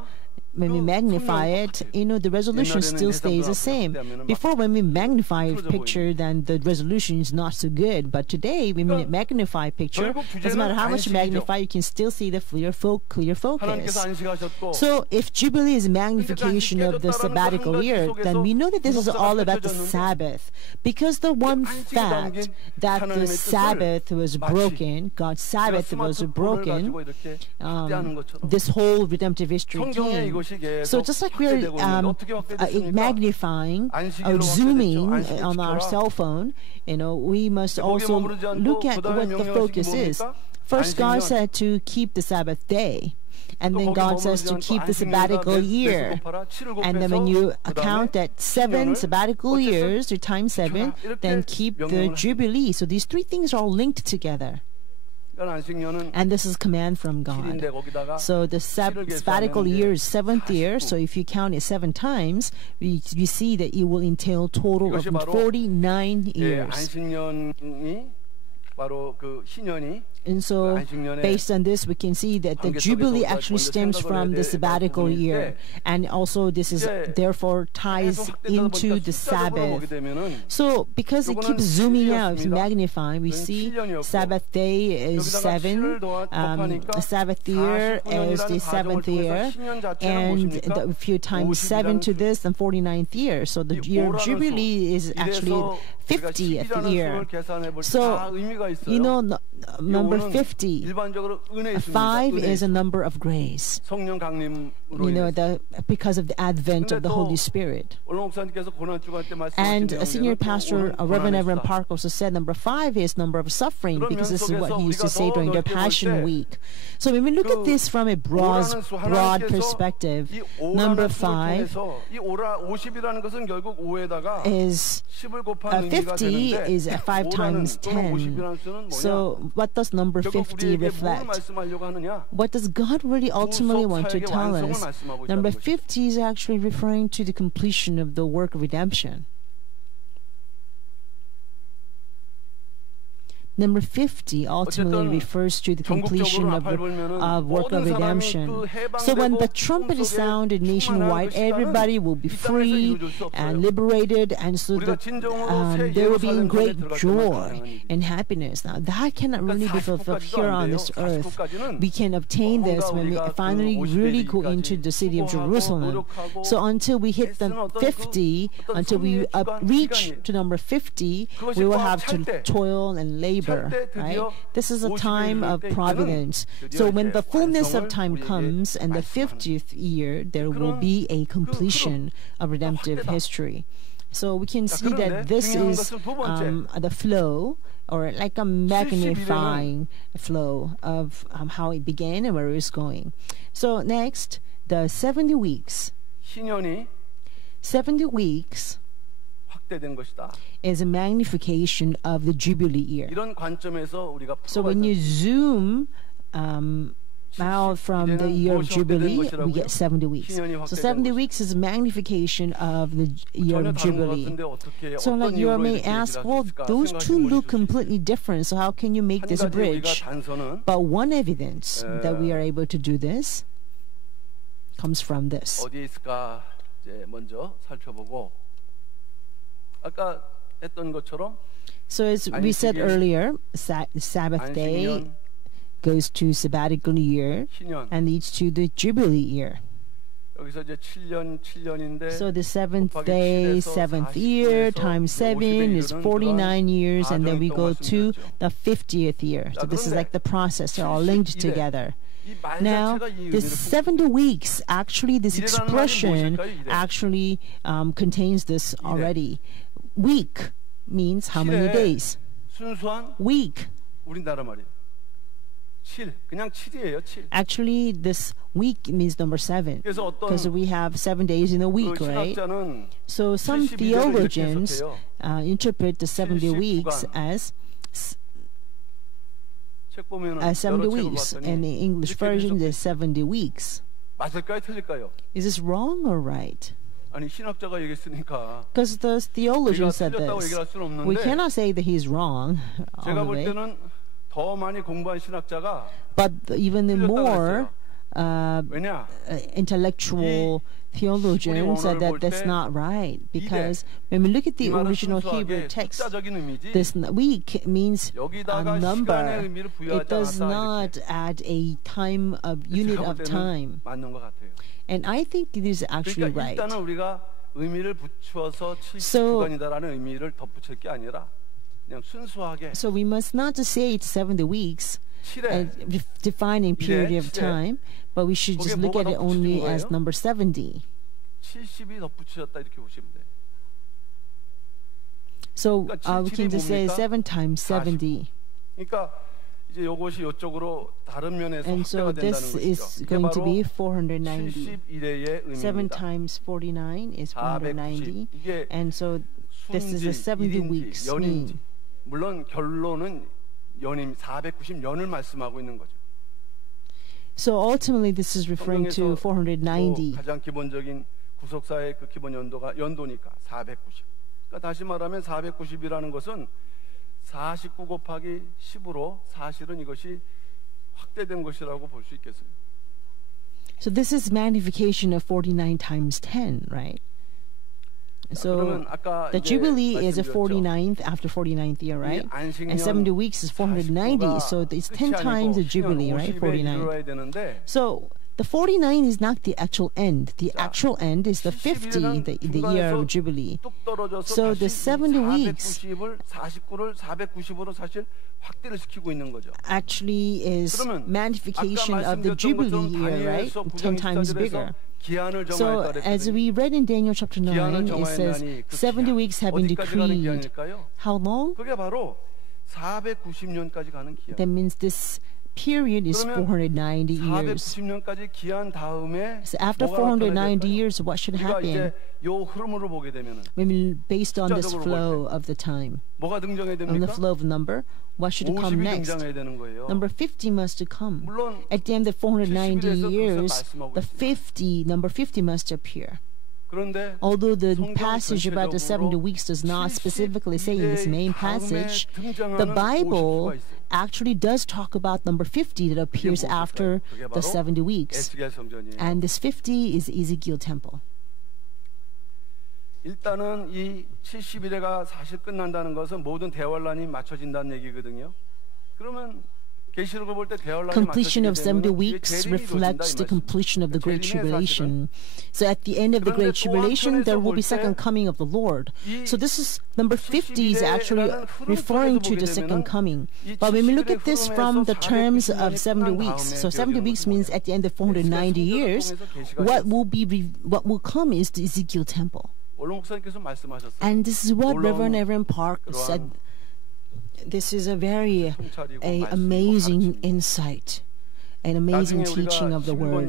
when we magnify it, the resolution still stays the same. Before, when we magnify a picture, then the resolution is not so good. But today, when we magnify a picture, doesn't matter how much you magnify, you can still see the clear focus. So if Jubilee is magnification of the sabbatical year, then we know that this is all about the Sabbath. Because the one fact that the Sabbath was broken, God's Sabbath was broken, this whole redemptive history came. So just like we're magnifying or zooming on our cell phone, we must also look at what the focus is. First, God said to keep the Sabbath day. And then God says to keep the sabbatical year. And then when you account that 7 sabbatical years, you times 7, then keep the Jubilee. So these three things are all linked together. And this is command from God. So the sabbatical year is 7th year. So if you count it 7 times, we see that it will entail total of 49 years. And so, based on this, we can see that the Jubilee actually stems from the sabbatical year. And also, this is therefore ties into the Sabbath. So, because it keeps zooming out, magnifying, we see Sabbath day is 7, Sabbath year is the 7th year, and if you times 7 to this, then 49th year. So, the year of Jubilee is actually 50th year. So, number 50. 5 is a number of grace. Because of the advent of the Holy Spirit. And Senior Pastor Reverend Park also said number 5 is number of suffering, because this is what he used to say during the Passion Week. So when we look at this from a broad perspective, number 5 is 50 is 5 times 10. So what does number 50 reflect? What does God really ultimately want to tell us? Number 50 is actually referring to the completion of the work of redemption. Number 50 ultimately refers to the completion of the work of redemption. So when the trumpet is sounded nationwide, everybody will be free and liberated, and so there will be great joy and happiness. Now that cannot really be fulfilled here on this earth. We can obtain this when we finally really go into the city of Jerusalem. So until we hit the 50, until we reach to number 50, we will have to toil and labor. Right? This is a time of providence. So when the fullness of time comes and the 50th year, there will be a completion of redemptive history. So we can see that this is the flow, or like a magnifying flow of how it began and where it's going. So next, the 70 weeks. 70 weeks is a magnification of the Jubilee year. So when you zoom out from the year of Jubilee, we get 70 weeks. So 70 weeks is a magnification of the year of Jubilee. So like you may ask, well, those two look completely different, so how can you make this a bridge? But one evidence that we are able to do this comes from this. 어디에 있을까 먼저 살펴보고 아까 했던 것처럼 So as we said earlier, Sabbath day goes to sabbatical year and leads to the Jubilee year. 여기서 이제 7년인데 So the seventh day, seventh year times 7 is 49 years, and then we go to the 50th year. So this is like the process, they're all linked together. Now, this 70 weeks, actually, this expression actually contains this already. Week means how many days? Week. 우리나라 말이에요. 7, 그냥 7이에요. 7. Actually, this week means number 7, because we have 7 days in a week, right? So some theologians interpret the 70 weeks as 70 weeks, and the English version is 70 weeks. 맞을까요, 틀릴까요? Is this wrong or right? 아니 신학자가 얘기했으니까. Because the theologian said this. We cannot say that he's wrong. 제가 볼 때는 더 많이 공부한 신학자가 but even the more intellectual theologians said that that's not right, because when we look at the original Hebrew text, this week means a number. It does not add a time of unit of time. And I think it is actually right. So we must not just say it's 70 weeks, defining period of time, but we should just look at it only as number 70. So we can just say 7 times 70. And so this is going to be 490. 7 times 49 is 490. And so this is a 70 weeks mean. 물론 결론은 연임 490년을 말씀하고 있는 거죠. So ultimately this is referring to 490. 가장 기본적인 구속사의 그 기본 연도니까 490. 그러니까 다시 말하면 490이라는 것은 49 곱하기 10으로 사실은 이것이 확대된 것이라고 볼 수 있겠어요. So this is magnification of 49 times 10, right? So the Jubilee is a 49th after 49th year, right? And 70 weeks is 490, so it's 10 times the Jubilee, right? 49. So the 49 is not the actual end. The actual end is the 50, the year of Jubilee. So the 70 weeks actually is magnification of the Jubilee year, right? 10 times bigger. So as we read in Daniel chapter 9, it says 70 weeks have been decreed. How long? That means this period is 490 years. So after 490 years, what should happen? Based on this flow of the time, on the flow of number, what should come next? Number 50 must come. At the end of 490 years, the number 50 must appear. 그런데 Although the 성경 passage about the 70 전체적으로 weeks does not specifically say in this 72의 main 다음에 passage, the 등장하는 Bible 50수가 있어요. actually does talk about number 50 that appears 무엇일까요? after 그게 the 바로 70 weeks. 에스겔 성전이에요. And this 50 is Ezekiel temple. 일단은 이 70일에가 사실 끝난다는 것은 모든 대환란이 맞춰진다는 얘기거든요. 그러면 계시록을 볼 때 대환란이 Completion of 70 맞춰지게 weeks 되면 reflects the completion of the Great 재림의 Tribulation. So at the end of the Great Tribulation, there will be second coming of the Lord. So this is number 50 is actually referring to the second coming. But when we look at this from the terms of 70 weeks, so 70 weeks means at the end of 490 years, what will come is the Ezekiel temple. 원로 목사님께서 말씀하셨어요. And this is what Reverend Evan Park said. This is a very amazing insight, an amazing teaching of the word.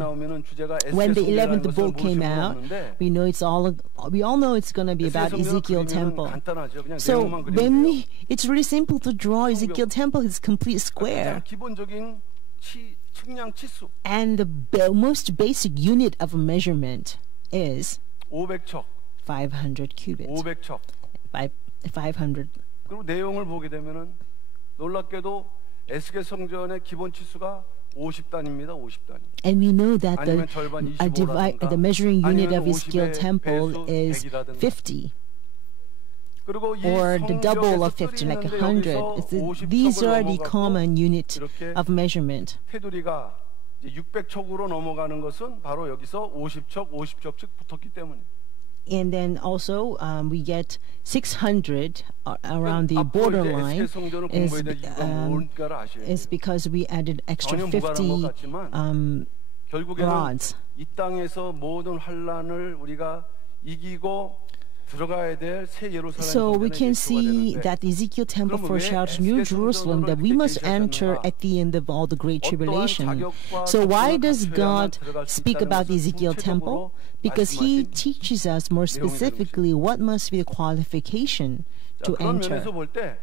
When the 11th book came out, we all know it's going to be about Ezekiel temple. So it's really simple to draw Ezekiel temple. It's complete square. And the most basic unit of measurement is 500 cubits. 500. 그리고 내용을 보게 되면은 놀랍게도 에스겔 성전의 기본 치수가 50단입니다. 50단이. And we know that 아니면 절반 25라든가 the measuring unit of 아니면 Ezekiel 50의 temple 배수 is 100이라든가. 50. 그리고 이 Or the double of 성경에서 50, like 뜰이 100. 있는데 These 여기서 are the 50척을 common unit 이렇게 of measurement. 테두리가 600척으로 넘어가는 것은 바로 여기서 50척, 50척씩 붙었기 때문이에요. And then also we get 600 around the borderline is because we added extra 50 rods. 이 땅에서 모든 환란을 우리가 이기고 들어가야 될 새 예루살렘 So we 성전에 can 예수가 see 되는데 that Ezekiel temple 그럼 왜 foreshadows New 에스겔 Jerusalem 성전으로 that we 이렇게 must enter 계시하셨는가? at the end of all the great 어떠한 tribulation. 자격과 So why 특권을 does 갖춰야만 God 들어갈 수 speak 있다는 about the 것을 Ezekiel temple? 구체적으로 Because He 말씀하신 teaches us more specifically what must be the qualification 자, to 그런 enter. 면에서 볼 때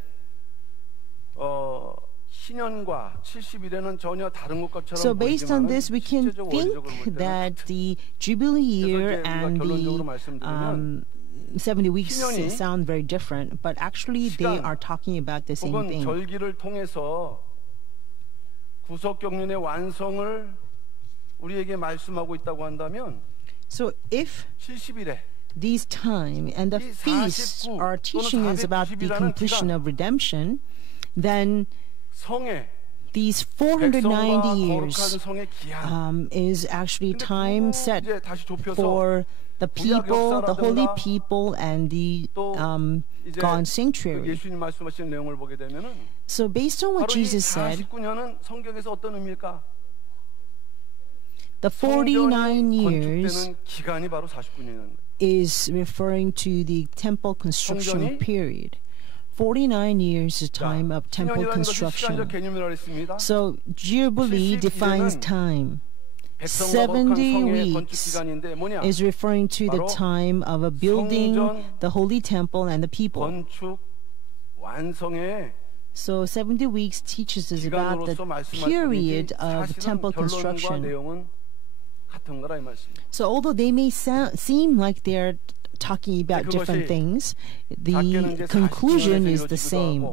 신년과 70일에는 전혀 다른 것처럼 So based on 보이지만 this, we can 실제적 think 원리적으로 볼 때는 that the Jubilee year 그래서 이제 and 우리가 결론적으로 the 말씀드리면 70 weeks 신년이 sound very different, but actually they 시간 are talking about the same 혹은 thing. 절기를 통해서 구속경륜의 완성을 우리에게 말씀하고 있다고 한다면 So if 70일에 these time and the 이 feasts 49 are teaching us about the 490이라는 completion 기간, of redemption, then 성에 these 백성과 490 거룩한 years 성의 기한 is actually time set 이제 다시 좁혀서 for the people, the holy people, and the 또 이제 God's 그 sanctuary. 예수님 말씀하신 내용을 보게 되면은 So based on what 바로 이 Jesus said, 49년은 성경에서 어떤 의미일까? the 49 성전이 years 건축되는 기간이 바로 49년인 거예요. is referring to the temple construction 성전이 period. 49 years is time of temple 신년이라는 것이 construction. 시간적 개념이라고 했습니다. So Jubilee 70 defines 일에는 time. 백성과 거룩한 70 성의 건축 weeks 기간인데 뭐냐? is referring to the 바로 time of a building 성전 the holy temple and the people. 건축 완성의 So 70 weeks teaches us about the 기간으로서 말씀할 period 뿐이지 of 사실은 temple 결론과 construction. 내용은 같은 거라 이 말씀. So although they may seem like they're talking about different things, the conclusion is the same.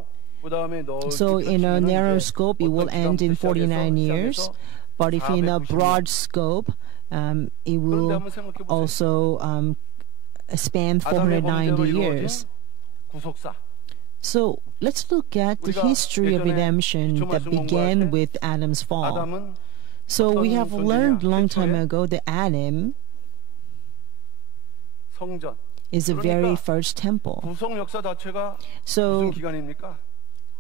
So in a narrow scope, it will end in 49 years. But if in a broad scope, it will also span 490 years. 구속사. So let's look at the history of redemption that began with Adam's fall. 아담은 So we have learned long time 태초에 ago that Adam 성전. is the very first temple. 구속 역사 자체가 So 무슨 기간입니까?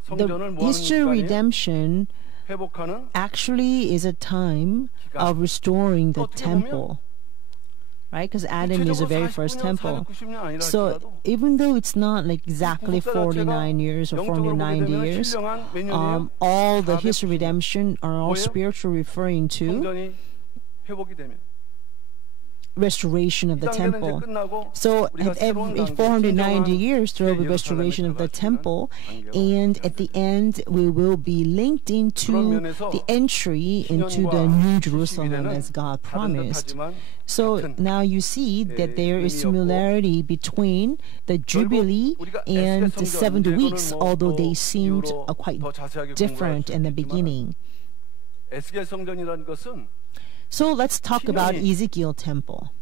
the 성전을 뭐 하는 history of 기간이에요? redemption 회복하는 actually is a time of restoring the 어떻게 보면 temple, right? Because Adam is the very first 49년, temple. 490년 아니라 So 할지라도 even though it's not like exactly 구속사 자체가 49 years or 영적으로 보게 490 되면 years, 신령한 몇 년이에요? all the history 490년. of redemption are all 뭐예요? spiritual, referring to 성전이 회복이 되면 restoration of 이 the 단계는 이제 temple. 끝나고 So 우리가 at 새로운 every 단계, 490 진정한 years there will be 제 restoration of the 예루살렘에 temple, 들어가시는 and 단계로 at the end we will be linked into 그런 면에서 the entry into the New Jerusalem as God promised. So now you see that there is similarity between the Jubilee and the 70 weeks, although they seemed quite different in the beginning. 에스겔 성전이라는 것은 So let's talk about Ezekiel temple.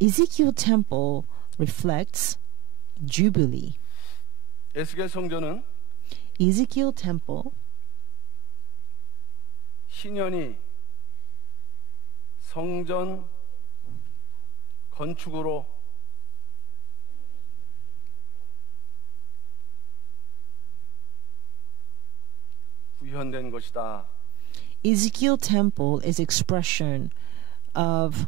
Ezekiel temple reflects Jubilee. 에스겔 성전은 Ezekiel temple 신년이 성전 건축으로 구현된 것이다. Ezekiel temple is expression of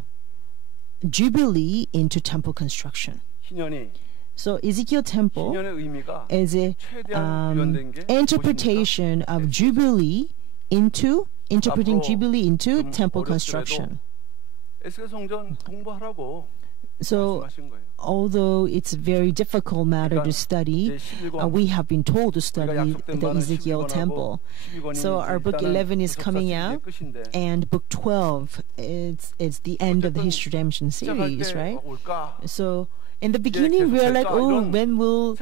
Jubilee into temple construction. 신년이 So Ezekiel temple 신년의 의미가 is a 최대한 구현된 게 interpretation of Jubilee into interpreting 앞으로 Jubilee into 좀 temple 어렵더라도 construction. 에스겔 성전 공부하라고 So 말씀하신 거예요. although it's a very difficult matter to study, we have been told to study the Ezekiel temple. So our book 11 is coming out, and book 12 is the end of the History Redemption series, right? So in the beginning, we are like, oh, when will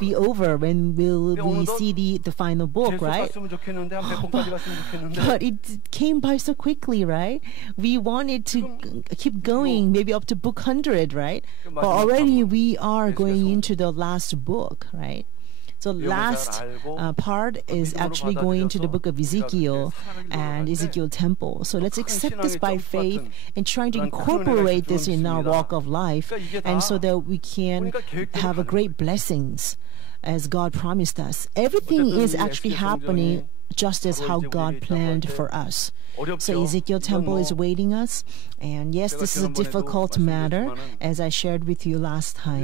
be over? When will we see the final book, right? But it came by so quickly, right? We wanted to keep going, maybe up to book 100, right? But already we are going into the last book, right? So last part is actually going to the book of Ezekiel and Ezekiel temple. So let's accept this by faith and try to incorporate this in our walk of life, and so that we can have a great blessings as God promised us. Everything is actually happening just as how God planned for us. So Ezekiel temple is awaiting us, and yes, this is a difficult matter, as I shared with you last time.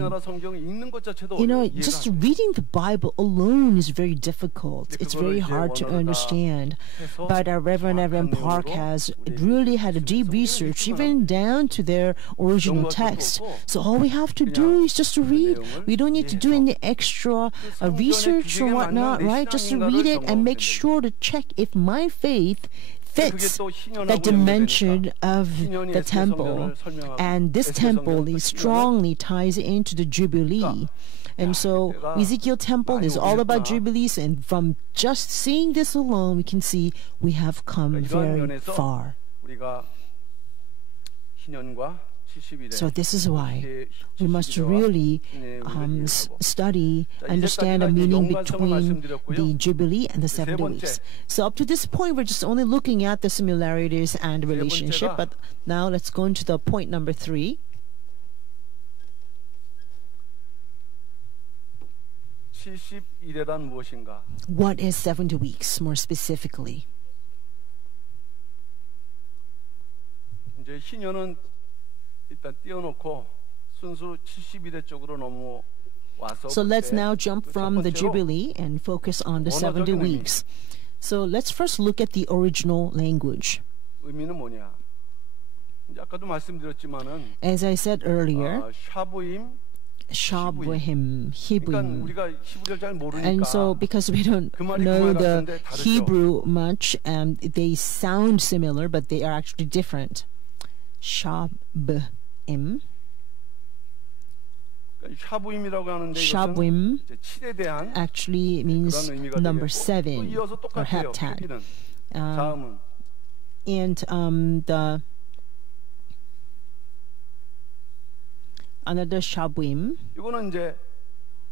You know, just reading the Bible alone is very difficult. It's very hard to understand. But our Reverend Park has really had a deep research, even down to their original text. So all we have to do is just to read. We don't need to do any extra research or whatnot, right? Just to read it and make sure to check if my faith fits the dimension of the temple. And this temple strongly ties into the Jubilee. And so Ezekiel temple is all about Jubilees, and from just seeing this alone, we can see we have come very far. So this is why we must really study, understand the meaning between the Jubilee and the 70 weeks. So up to this point, we're just only looking at the similarities and relationship. But now let's go into the point number 3. 71회란 무엇인가? What is 70 weeks more specifically? 이제 신년은 일단 띄워놓고 순수 72대 쪽으로 넘어와서. So let's now jump from the Jubilee and focus on the 70 weeks. So let's first look at the original language. 의미는 뭐냐? 이제 아까도 말씀드렸지만은 As I said earlier, 샤부임, Shabuim, Hebrew. 모르니까 And so because we don't know the Hebrew much, and they sound similar, but they are actually different. Shabuim. Shabuim actually means number 7 or heptad. And the another Shabuim, 이거는 이제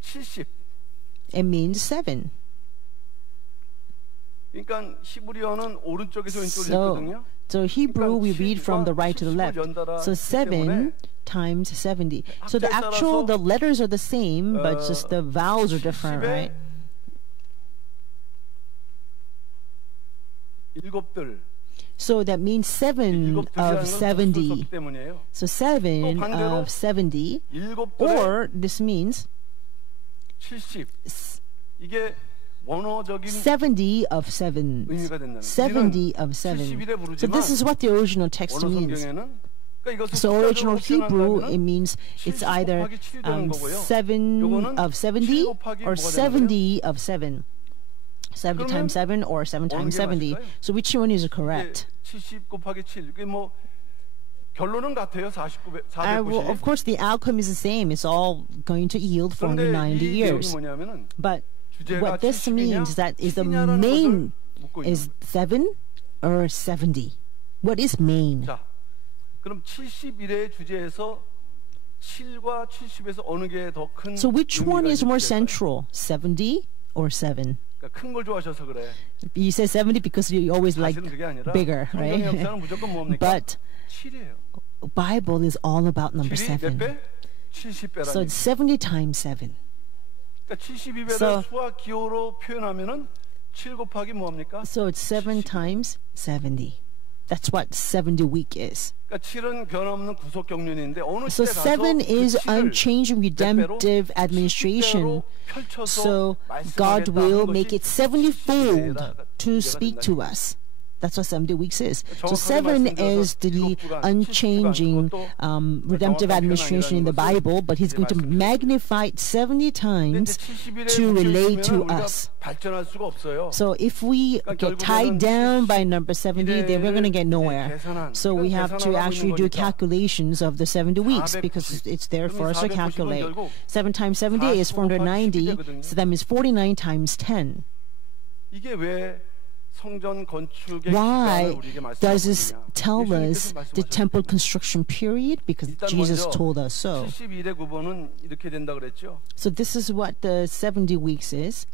70. it means 7. 그러니까 히브리어는 오른쪽에서 왼쪽으로 읽거든요. So Hebrew we read from the right to the left. So 7 times 70. So the letters are the same, but just the vowels are different, right? So that means 7 of 70. So 7 of 70. Or this means 70 of 7. 70 of 7. So this is what the original text means. So original Hebrew, it means it's either 7 of 70 or 70 of 7. 70 times 7 or 7 times 70. So which one is correct? 70 곱하기 7. 이게 뭐 결론은 같아요. 490. Well, of course, the outcome is the same. It's all going to yield 490 years. But what this means that is the main is 7 or 70. What is main? 자, 그럼 71의 주제에서 7과 70에서 어느 게 더 큰? So which one is more central, 70 or 7? 그러니까 큰 걸 좋아하셔서 그래. You say 70 because you always like 사실은 그게 아니라 bigger, 성경의 right? 역사는 무조건 뭡니까? But 7이에요. Bible is all about number 7이 몇 7. 배? 70배라는. So it's 70 times 7. 그러니까 72배를 So- 수와 기호로 표현하면은 7 곱하기 뭐합니까? So it's 7 times 70. That's what 70 week is. 그러니까 7은 변함없는 구속 경륜인데 어느 So 시대 가서 7 is 그 7을 unchanging redemptive administration. So God will make it 70-fold to speak to us. That's what 70 weeks is. So 7 is the unchanging redemptive administration in the Bible, but He's going to magnify it 70 times to relate to us. 발전할 수가 없어요. So if we get tied down by number 70, then we're going to get nowhere. So we have to actually do calculations of the 70 weeks because it's there for us to calculate. 7 times 70 is 490, so that means 49 times 10. 이게 왜 성전 건축의 Why 시간을 우리에게 does this 말씀하시느냐? tell us 예수님께서 the temple 말씀하셨거든요. construction period? Because 일단 Jesus 먼저 told us so. 72대 구분은 이렇게 된다 그랬죠. So this is what the 70 weeks is.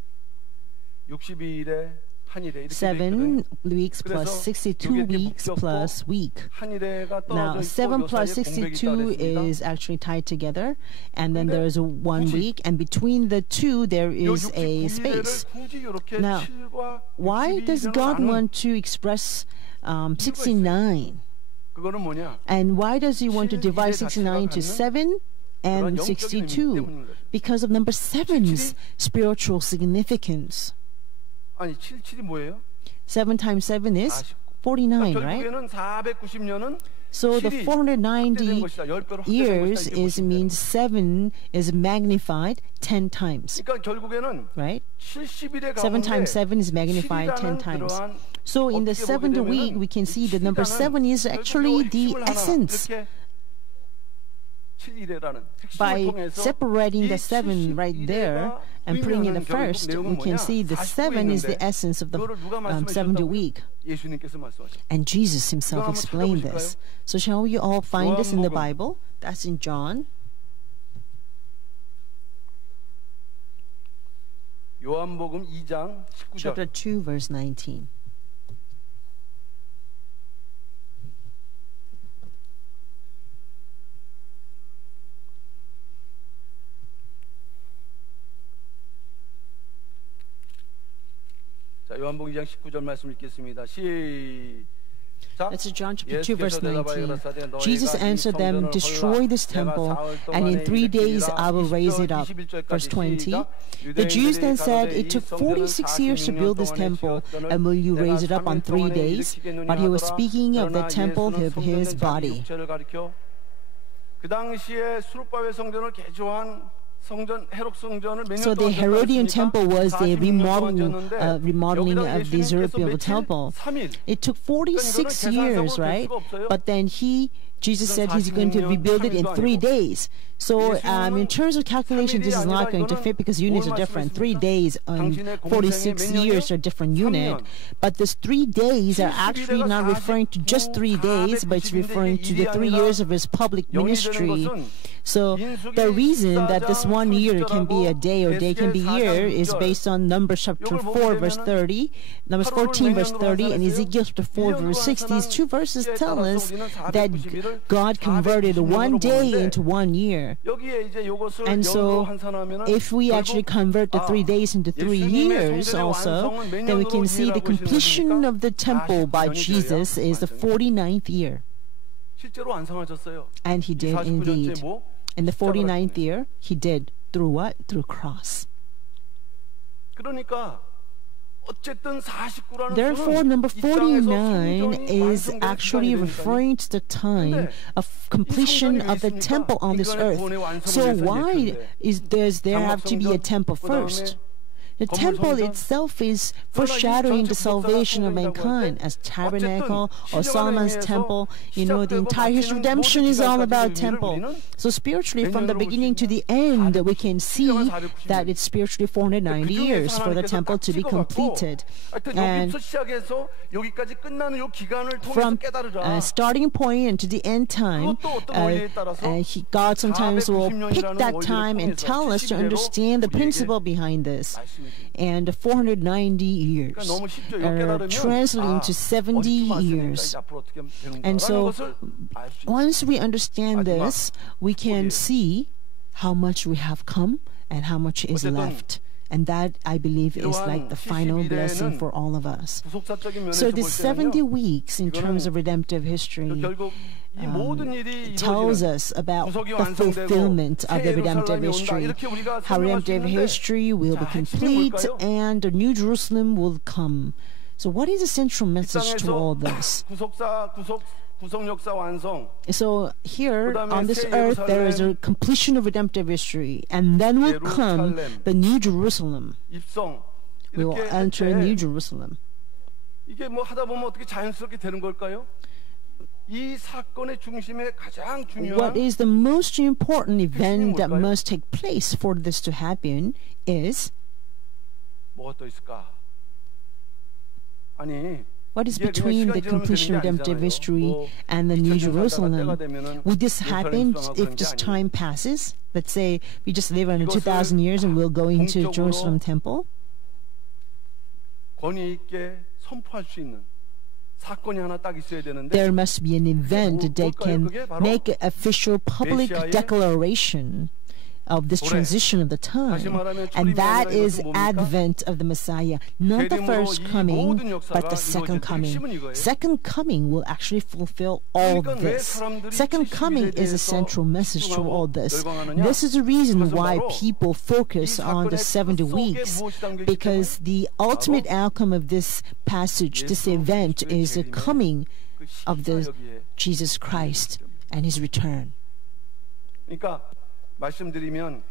62일에 한 일에 이렇게 돼 7 있거든요. weeks plus 그래서 62 이게 weeks 묶였고 plus week. 한 일에가 Now, 떨어져 7 있고 요 plus 사이에 공백이 있다 62 그랬습니다. is actually tied together, and then 근데 there's a 1 굳이 week, and between the two there 요 is a 69일을 space. 굳이 이렇게 Now, 7과 Why does 62일은 God 나눈 want to express 69? 그거는 뭐냐? And why does He want to divide 69 to 7 and 그런 영적인 의미 62? 때문인 거죠. Because of number 7's spiritual significance. 아니 77이 뭐예요? 7 times 7 is 49, right? 결국에는 490년은 So the 490 years is means 7 is magnified 10 times, 그러니까 결국에는 right? 70일의 7 가운데 times 7 is magnified 10 times. So in the seventh week, we can see the number 7 is actually the essence. By separating the 7 right there and putting in the first, we can see the 7 is the essence of the 70 week. And Jesus Himself explained this. So shall we all find this in the Bible? That's in John. 요한복음 2장 19절. Chapter 2, verse 19. 자, 요한복음 2장 19절 말씀 읽겠습니다. 시작. That's John chapter 2, verse 19. Jesus answered them, "Destroy this temple, and in 3 days I will raise it up." Verse 20. The Jews then said, "It took 46 years to build this temple, and will you raise it up on 3 days?" But He was speaking of the temple of His body. 그 당시에 수르바벨 성전을 개조한 So the Herodian temple was the remodeling of the Zerubbabel temple. It took 46 years, right? But then Jesus said He's going to rebuild it in 3 days. So in terms of calculation, this is not going to fit because units are different. 3 days and 46 years are different unit. But this 3 days are actually not referring to just 3 days, but it's referring to the 3 years of His public ministry. So the reason that this 1 year can be a day or day can be year is based on Numbers chapter 4 verse 30, Numbers 14 verse 30, and Ezekiel chapter 4 verse 6. These two verses tell us that God converted 1 day into 1 year. And so if we actually convert the 3 days into 3 years also, then we can see the completion of the temple by Jesus is the 49th year. And He did indeed. In the 49th year, He did. Through what? Through cross. 어쨌든 49라는 Therefore, 수는 number 이 땅에서 49 성전이 is 완성될 actually 시간이 referring to the time 근데 of completion 이 성전이 of the 왜 temple on this 인간의 earth. 구원의 완성을 So 위해서 why 일으켰는데 does there have to be a temple 그다음에 first? The 건물 temple 성전? itself is 그러나 이 foreshadowing the 전체 salvation of 구속사가 mankind 성전이라고 as 어쨌든 tabernacle or 신령한 Solomon's 의미에서 temple. You know, the 시작되고 entire history of 막히는 redemption 모든 is all 기간까지의 about 의미를 temple. 우리는 So spiritually, from the 몇 년으로 beginning to 볼 the 수 end, we can see 신령한 490 that it's spiritually 490 years for the temple to be completed. 하여튼 And 여기서 시작해서 여기까지 끝나는 요 기간을 통해서 from 깨달으라. starting point and to the end time, 그것도 어떤 원리에 따라서 God sometimes will pick 490년이라는 that 원리를 time and 통해서 tell us to 70 understand the 우리에게 principle behind this. 말씀해 줍니다. And 490 years 그러니까 너무 쉽죠. 이거 are 깨달으면 translating to 70 어디쯤 years. 왔으니까 앞으로 어떻게 하면 되는가라는 And so 것을 알 수 있어요. once we understand 마지막 this, we can 소리예요. see how much we have come and how much is 어쨌든 left. And that, I believe, is like the final blessing for all of us. 구속사적인 면에서 So 볼 the 70 때는요. weeks in terms of redemptive history 결국 이 모든 일이 tells 이루어지는 us about 구속이 the 완성되고 fulfillment of 새 the redemptive 예루살렘이 온다. history, 이렇게 우리가 how 설명할 수 redemptive 있는데 history will be 자, 핵심이 complete 뭘까요? and the New Jerusalem will come. So what is the central 이 message to all this? 구속 역사 완성. So here 그다음에 on this 새 earth there is a 예루살렘, completion of redemptive history, and then will come 예루살렘, the New Jerusalem. 입성. We will 이렇게 enter 할 때 New Jerusalem. 이게 뭐 하다 보면 어떻게 자연스럽게 되는 걸까요? 이 사건의 중심에 가장 중요한 What is the most important event that 뭘까요? must take place for this to happen is 뭐가 또 있을까? 아니 what is 이게 그냥 between the 시간 지나면 completion of 되는 게 redemptive 아니잖아요. history 뭐 and the New 2000년 살다가 Jerusalem. 때가 되면은 Would this 예루살렘 happen 입성하고 if 그런 게 this 아니에요. time passes? Let's say we just live under 이것을 2,000 years and we'll go into 공적으로 Jerusalem temple. 권위 있게 선포할 수 있는 사건이 하나 딱 있어야 되는데 There must be an event that 뭘까요? can 그게 바로 make an official public 메시아의 declaration of this 도래. transition of the time, 다시 말하면 and 초림이 that 아니라 is 이것은 뭡니까? advent of the Messiah, not the 대림으로 first 이 coming, 모든 but 역사가 the second 이루어질 coming. 핵심은 이거예요. Second coming will actually fulfill all 그러니까 왜 this. 사람들이 Second coming 70일에 is a 대해서 central message to 집중하고 all this. 열광하느냐? This is the reason 그것은 why 바로 people focus 이 on the 사건의 70 끝 속에 weeks, 무엇이 담겨 있기 because the ultimate outcome of this passage, this 예수 event, 그리스도의 is the 재림의 coming 그 of the 시사여기에 Jesus Christ and his return. 그러니까 말씀드리면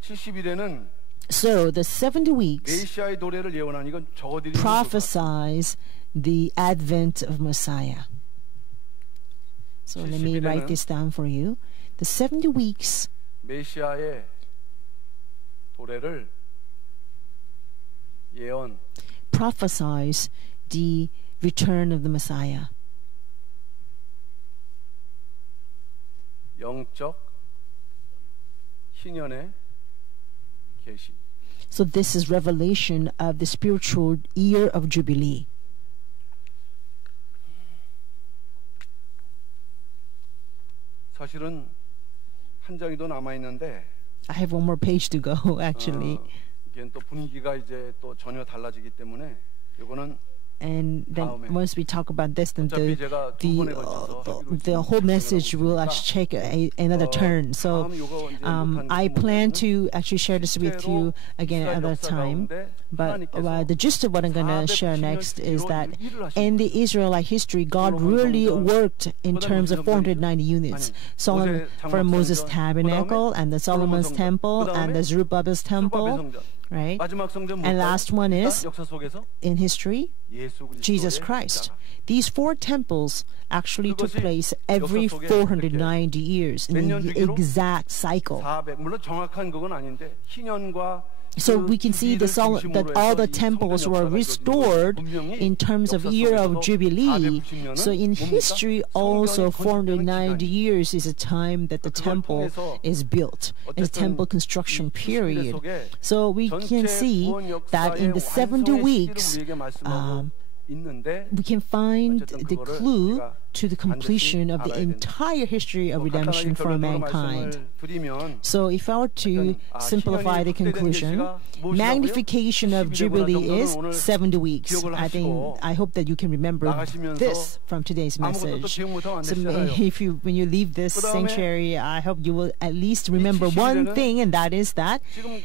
70일에는 So the 70 weeks 메시아의 도래를 예언한 이건 적어드리는 게 좋을 것 같아요. prophesies the advent of Messiah. So let me write this down for you. The 70 weeks 메시아의 도래를 예언 prophesies the return of the Messiah. 영적 희년의 계시. So this is revelation of the spiritual year of Jubilee. 사실은 한 장이 더 남아 있는데 I have one more page to go actually. 이게 또 분위기가 이제 또 전혀 달라지기 때문에 이거는 And then 다음에. once we talk about this, then 어차피 제가 두 번에 걸쳐서 하기로 the whole message will actually take another turn. So I plan to actually share this with you again at another time. But the gist of what I'm going to share next is that in the Israelite history, God really worked in terms of 490 units. Solomon for Moses' tabernacle and the Solomon's temple and the Zerubbabel's temple. Right? And last one is, in history, Jesus Christ. These four temples actually took place every 490 years in the exact cycle. 물론 정확한 그건 아닌데 희년과 So we can see that all the temples were restored in terms of year of Jubilee. So in history also 490 years is a time that the temple is built. It's a temple construction period. So we can see that in the 70 weeks we can find the clue to the completion of the entire history of redemption for mankind. So if I were to simplify the conclusion, magnification of Jubilee is 70 weeks. I hope that you can remember this from today's message. So when you leave this sanctuary, I hope you will at least remember one thing, and that is that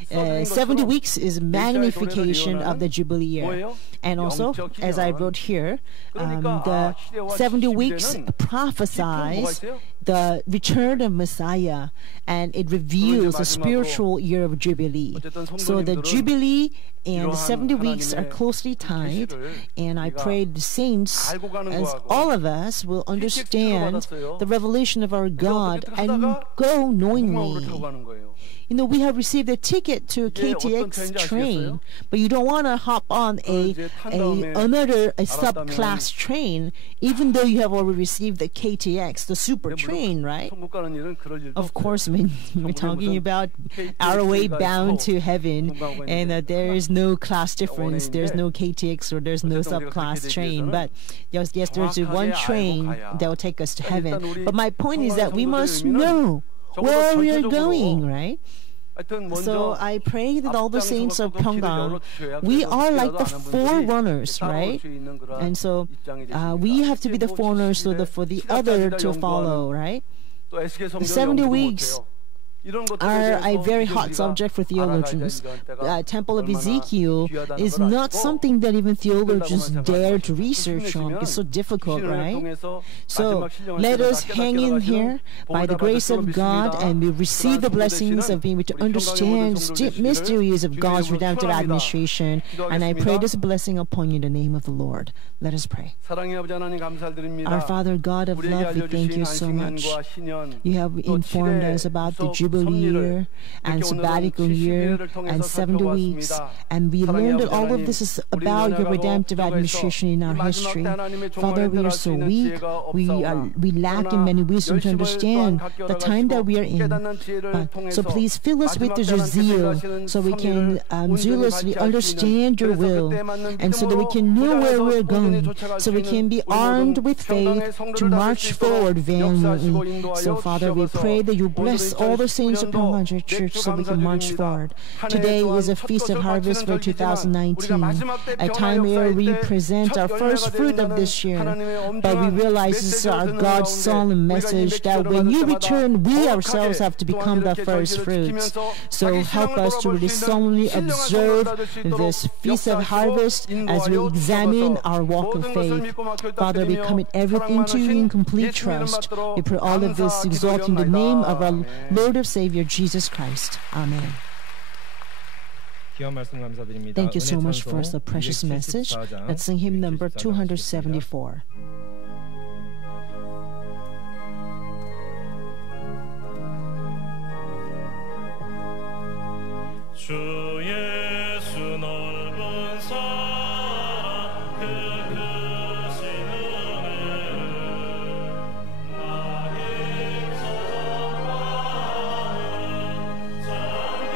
70 weeks is magnification of the Jubilee year. And also, as I wrote here, the 70 weeks prophesies the return of Messiah, and it reveals the spiritual year of Jubilee. So the Jubilee and the 70 weeks are closely tied, and I pray the saints, as all of us, will understand the revelation of our God and go knowingly. You know, we have received a ticket to a KTX train, but you don't want to hop on another subclass train, even though you have already received the KTX, the super train, right? Of course, when we're talking about our way bound to heaven, and there is no class difference, there's no KTX or there's no subclass train, but yes, there's one train that will take us to heaven. But my point is that we must know where we are going, right? So I pray that all the saints of Pyeonggang, we are like the forerunners, right? And so we have to be the forerunners for the other to follow, right? The 70 weeks are a very hot subject for theologians. Temple of Ezekiel is not something that even theologians dare to research on. It's so difficult, right? So let us hang in here by the grace of God, and we receive the blessings of being able to understand the mysteries of God's redemptive administration. And I pray this blessing upon you in the name of the Lord. Let us pray. Our Father, God of love, we thank you so much. You have informed us about the Jubilee year and sabbatical year and 70 weeks, and we learned that all of this is about your redemptive administration in our history. Father, we are so weak. We lack in many wisdom to understand the time that we are in. So please fill us with your zeal, so we can zealously understand your will, and so that we can know where we're going, so we can be armed with faith to march forward valiantly. So Father, we pray that you bless all the saints of Pyeonggang Church so we can march forward. Today is a Feast of Harvest for 2019, a time where we present our first fruit of this year. But we realize this is our God's solemn message that when you return, we ourselves have to become the first fruits. So help us to really solemnly observe this Feast of Harvest as we examine our walk of faith. Father, we commit everything to you in complete trust. We pray all of this exalting the name of our Lord and Savior Jesus Christ. Amen. Thank you so much for the precious message. Let's sing hymn number 274. 주 예수 넓은 사랑 그 크신 은혜를 나의 소망하는 자기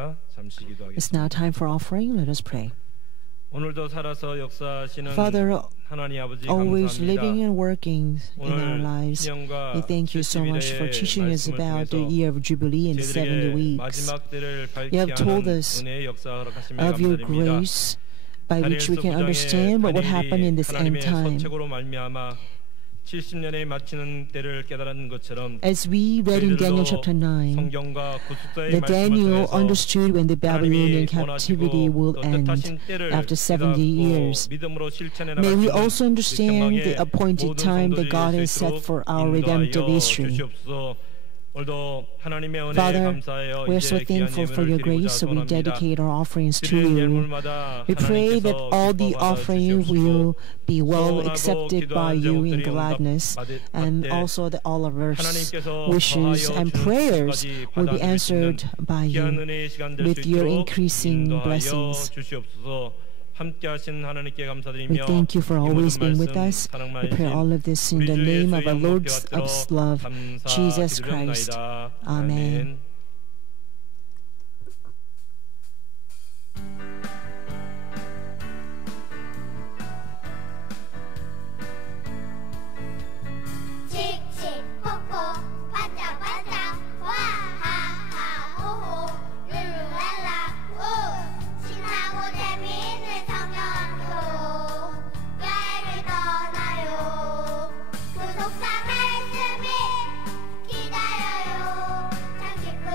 하겠습니다. 잠시 It's now 기도하겠습니다. time for offering. Let us pray. 오늘도 살아서 역사하시는 Father, 하나님 아버지 always 감사합니다. living and working in our 오늘 lives. 신년과 We thank you so much for 70일의 teaching us 말씀을 about the 통해서 year of Jubilee and the 70 저희들에게 weeks 마지막 때를 밝게 You have told 하는 us 은혜의 역사 허락하심에 of your 감사드립니다. grace by which we can understand what would happen in this end 하나님의 time. 선책으로 말미암아 70년에 마치는 때를 깨달은 것처럼 As we read in Daniel chapter 9, 성경과 구속사의 that 말씀을 Daniel 통해서 understood when the Babylonian 하나님이 captivity 원하시고 will 또 end 뜻하신 때를 after 70 깨닫고 years. 믿음으로 실천해 May we 나갈 also 수 있는 understand the 백성왕의 appointed 모든 time that 성도들이 God 될 has 수 set 있도록 for our redemptive 인도하여 history. 주시옵소서. 오늘도 하나님의 은혜에 Father, 감사하여 we are so 이제 귀한 thankful for 예물을 your 드리고자 grace, so we 소원합니다. dedicate our offerings to 드리는 you. 예물마다 We pray that 하나님께서 all the 기뻐 offering 받아주시옵시고 will be well 소원하고 accepted by 기도한 you in 제목들이 gladness, and 응답받되 also that all of our 하나님께서 wishes 더하여 and 주는 prayers 뜻까지 will be 받아들일 수 answered 있는 by 귀한 you 은혜의 시간 될 with 수 your 있도록 increasing 인도하여 blessings. 주시옵소서. 함께하신 하나님께 We 감사드리며 thank you for 이 always 모든 being with 말씀 us. 사랑 We pray all of this in 우리 the 주 name of 예수의 our Lord 영광께 of 받들어 love, Jesus 감사드리옵나이다. Christ. Amen. 칙칙폭폭 반짝반짝 와하하 호호 룰루랄라 우 신나고 재미있는 성경학교 여행을 떠나요 구독자 말씀이 기다려요 장식품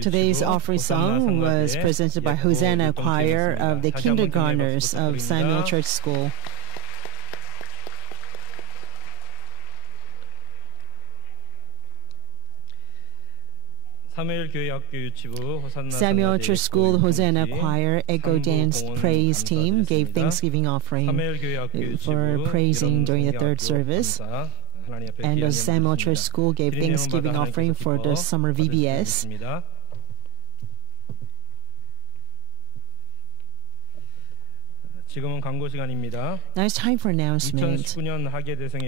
Today's offering song was presented by Hosanna Choir of the kindergartners of Samuel Church School. Samuel Church School Hosanna Choir Echo Dance Praise Team gave Thanksgiving offering for praising during the third service. And the Samuel Church School gave Thanksgiving offering for the summer VBS. Now it's time for announcement.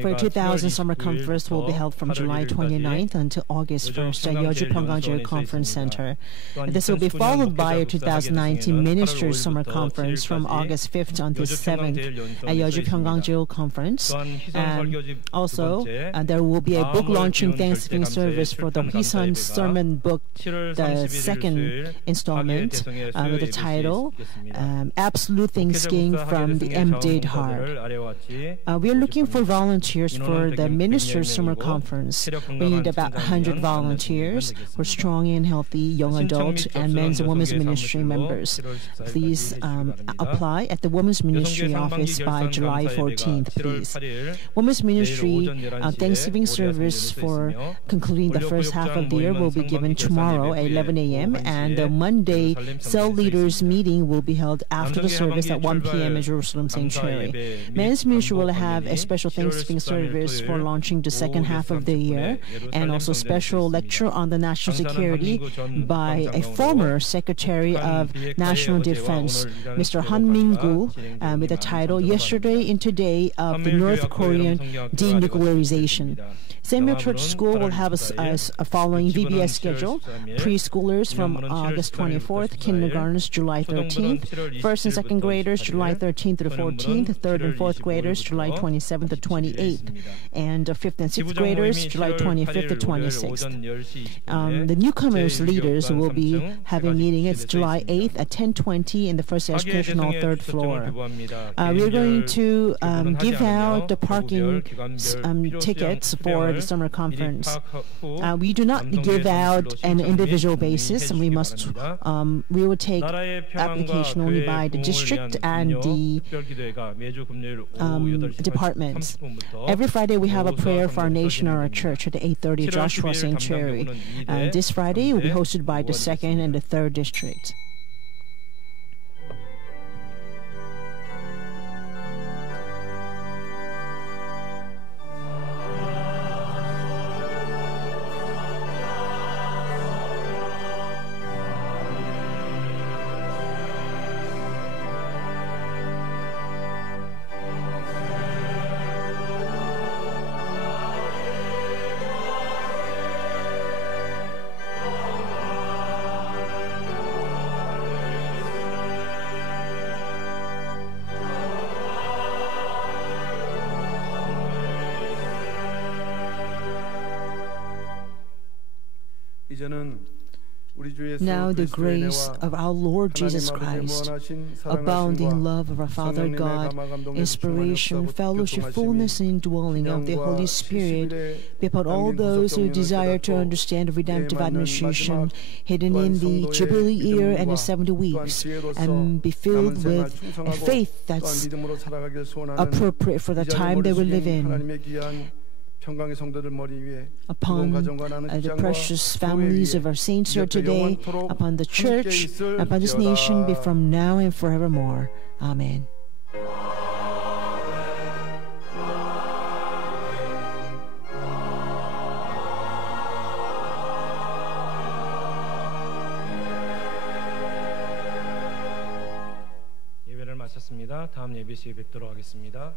For 2000 Summer Conference will be held from July 29th until August 1st at Yeoju Pyeonggangjil Conference Center. And this will be followed by a 2019 Ministers Summer Conference from August 5th until 7th at Yeoju Pyeonggangjil Conference. And also, there will be a book launching Thanksgiving service for the Hwisun Sermon Book, the second installment, with the title Absolute Thanksgiving from the Emptied Heart. We are looking for volunteers for the Ministers Summer Conference. We need about 100 volunteers for strong and healthy young adult and men's and women's ministry members. Please apply at the Women's Ministry office by July 14th, please. Women's Ministry Thanksgiving service for concluding the first half of the year will be given tomorrow at 11 a.m. and the Monday cell leaders meeting will be held after the service at 1 p.m. in Jerusalem Sanctuary. Men's Ministry will have a special Thanksgiving service for launching the second half of the year and also special lecture on the national security by a former Secretary of National Defense, Mr. Han Min-gu, with the title Yesterday and Today of the North Korean Denuclearization. Samuel Church School will have a following VBS schedule: preschoolers from August 24th, kindergartners July 13th, first and second graders July 13th to the 14th, third and fourth graders July 27th to 28th, and fifth and sixth graders July 25th to 26th. The newcomers leaders will be having a meeting. It's July 8th at 10:20 in the first educational third floor. We're going to give out the parking tickets for the summer conference. We do not give out an individual basis. We will take application only by the district and the departments. Every Friday we have a prayer for our nation or our church at the 8:30 Joshua Sanctuary. This Friday will be hosted by the second and the third district. Now the grace of our Lord Jesus Christ, abounding love of our Father God, inspiration, fellowship, fullness, and indwelling of the Holy Spirit be upon all those who desire to understand the redemptive administration hidden in the Jubilee year and the 70 weeks, and be filled with a faith that's appropriate for the time that we live in. Upon the precious families of our saints here today, upon the church, upon this nation, be from now and forevermore. Amen. 예배를 마쳤습니다. 다음 예배 시에 뵙도록 하겠습니다.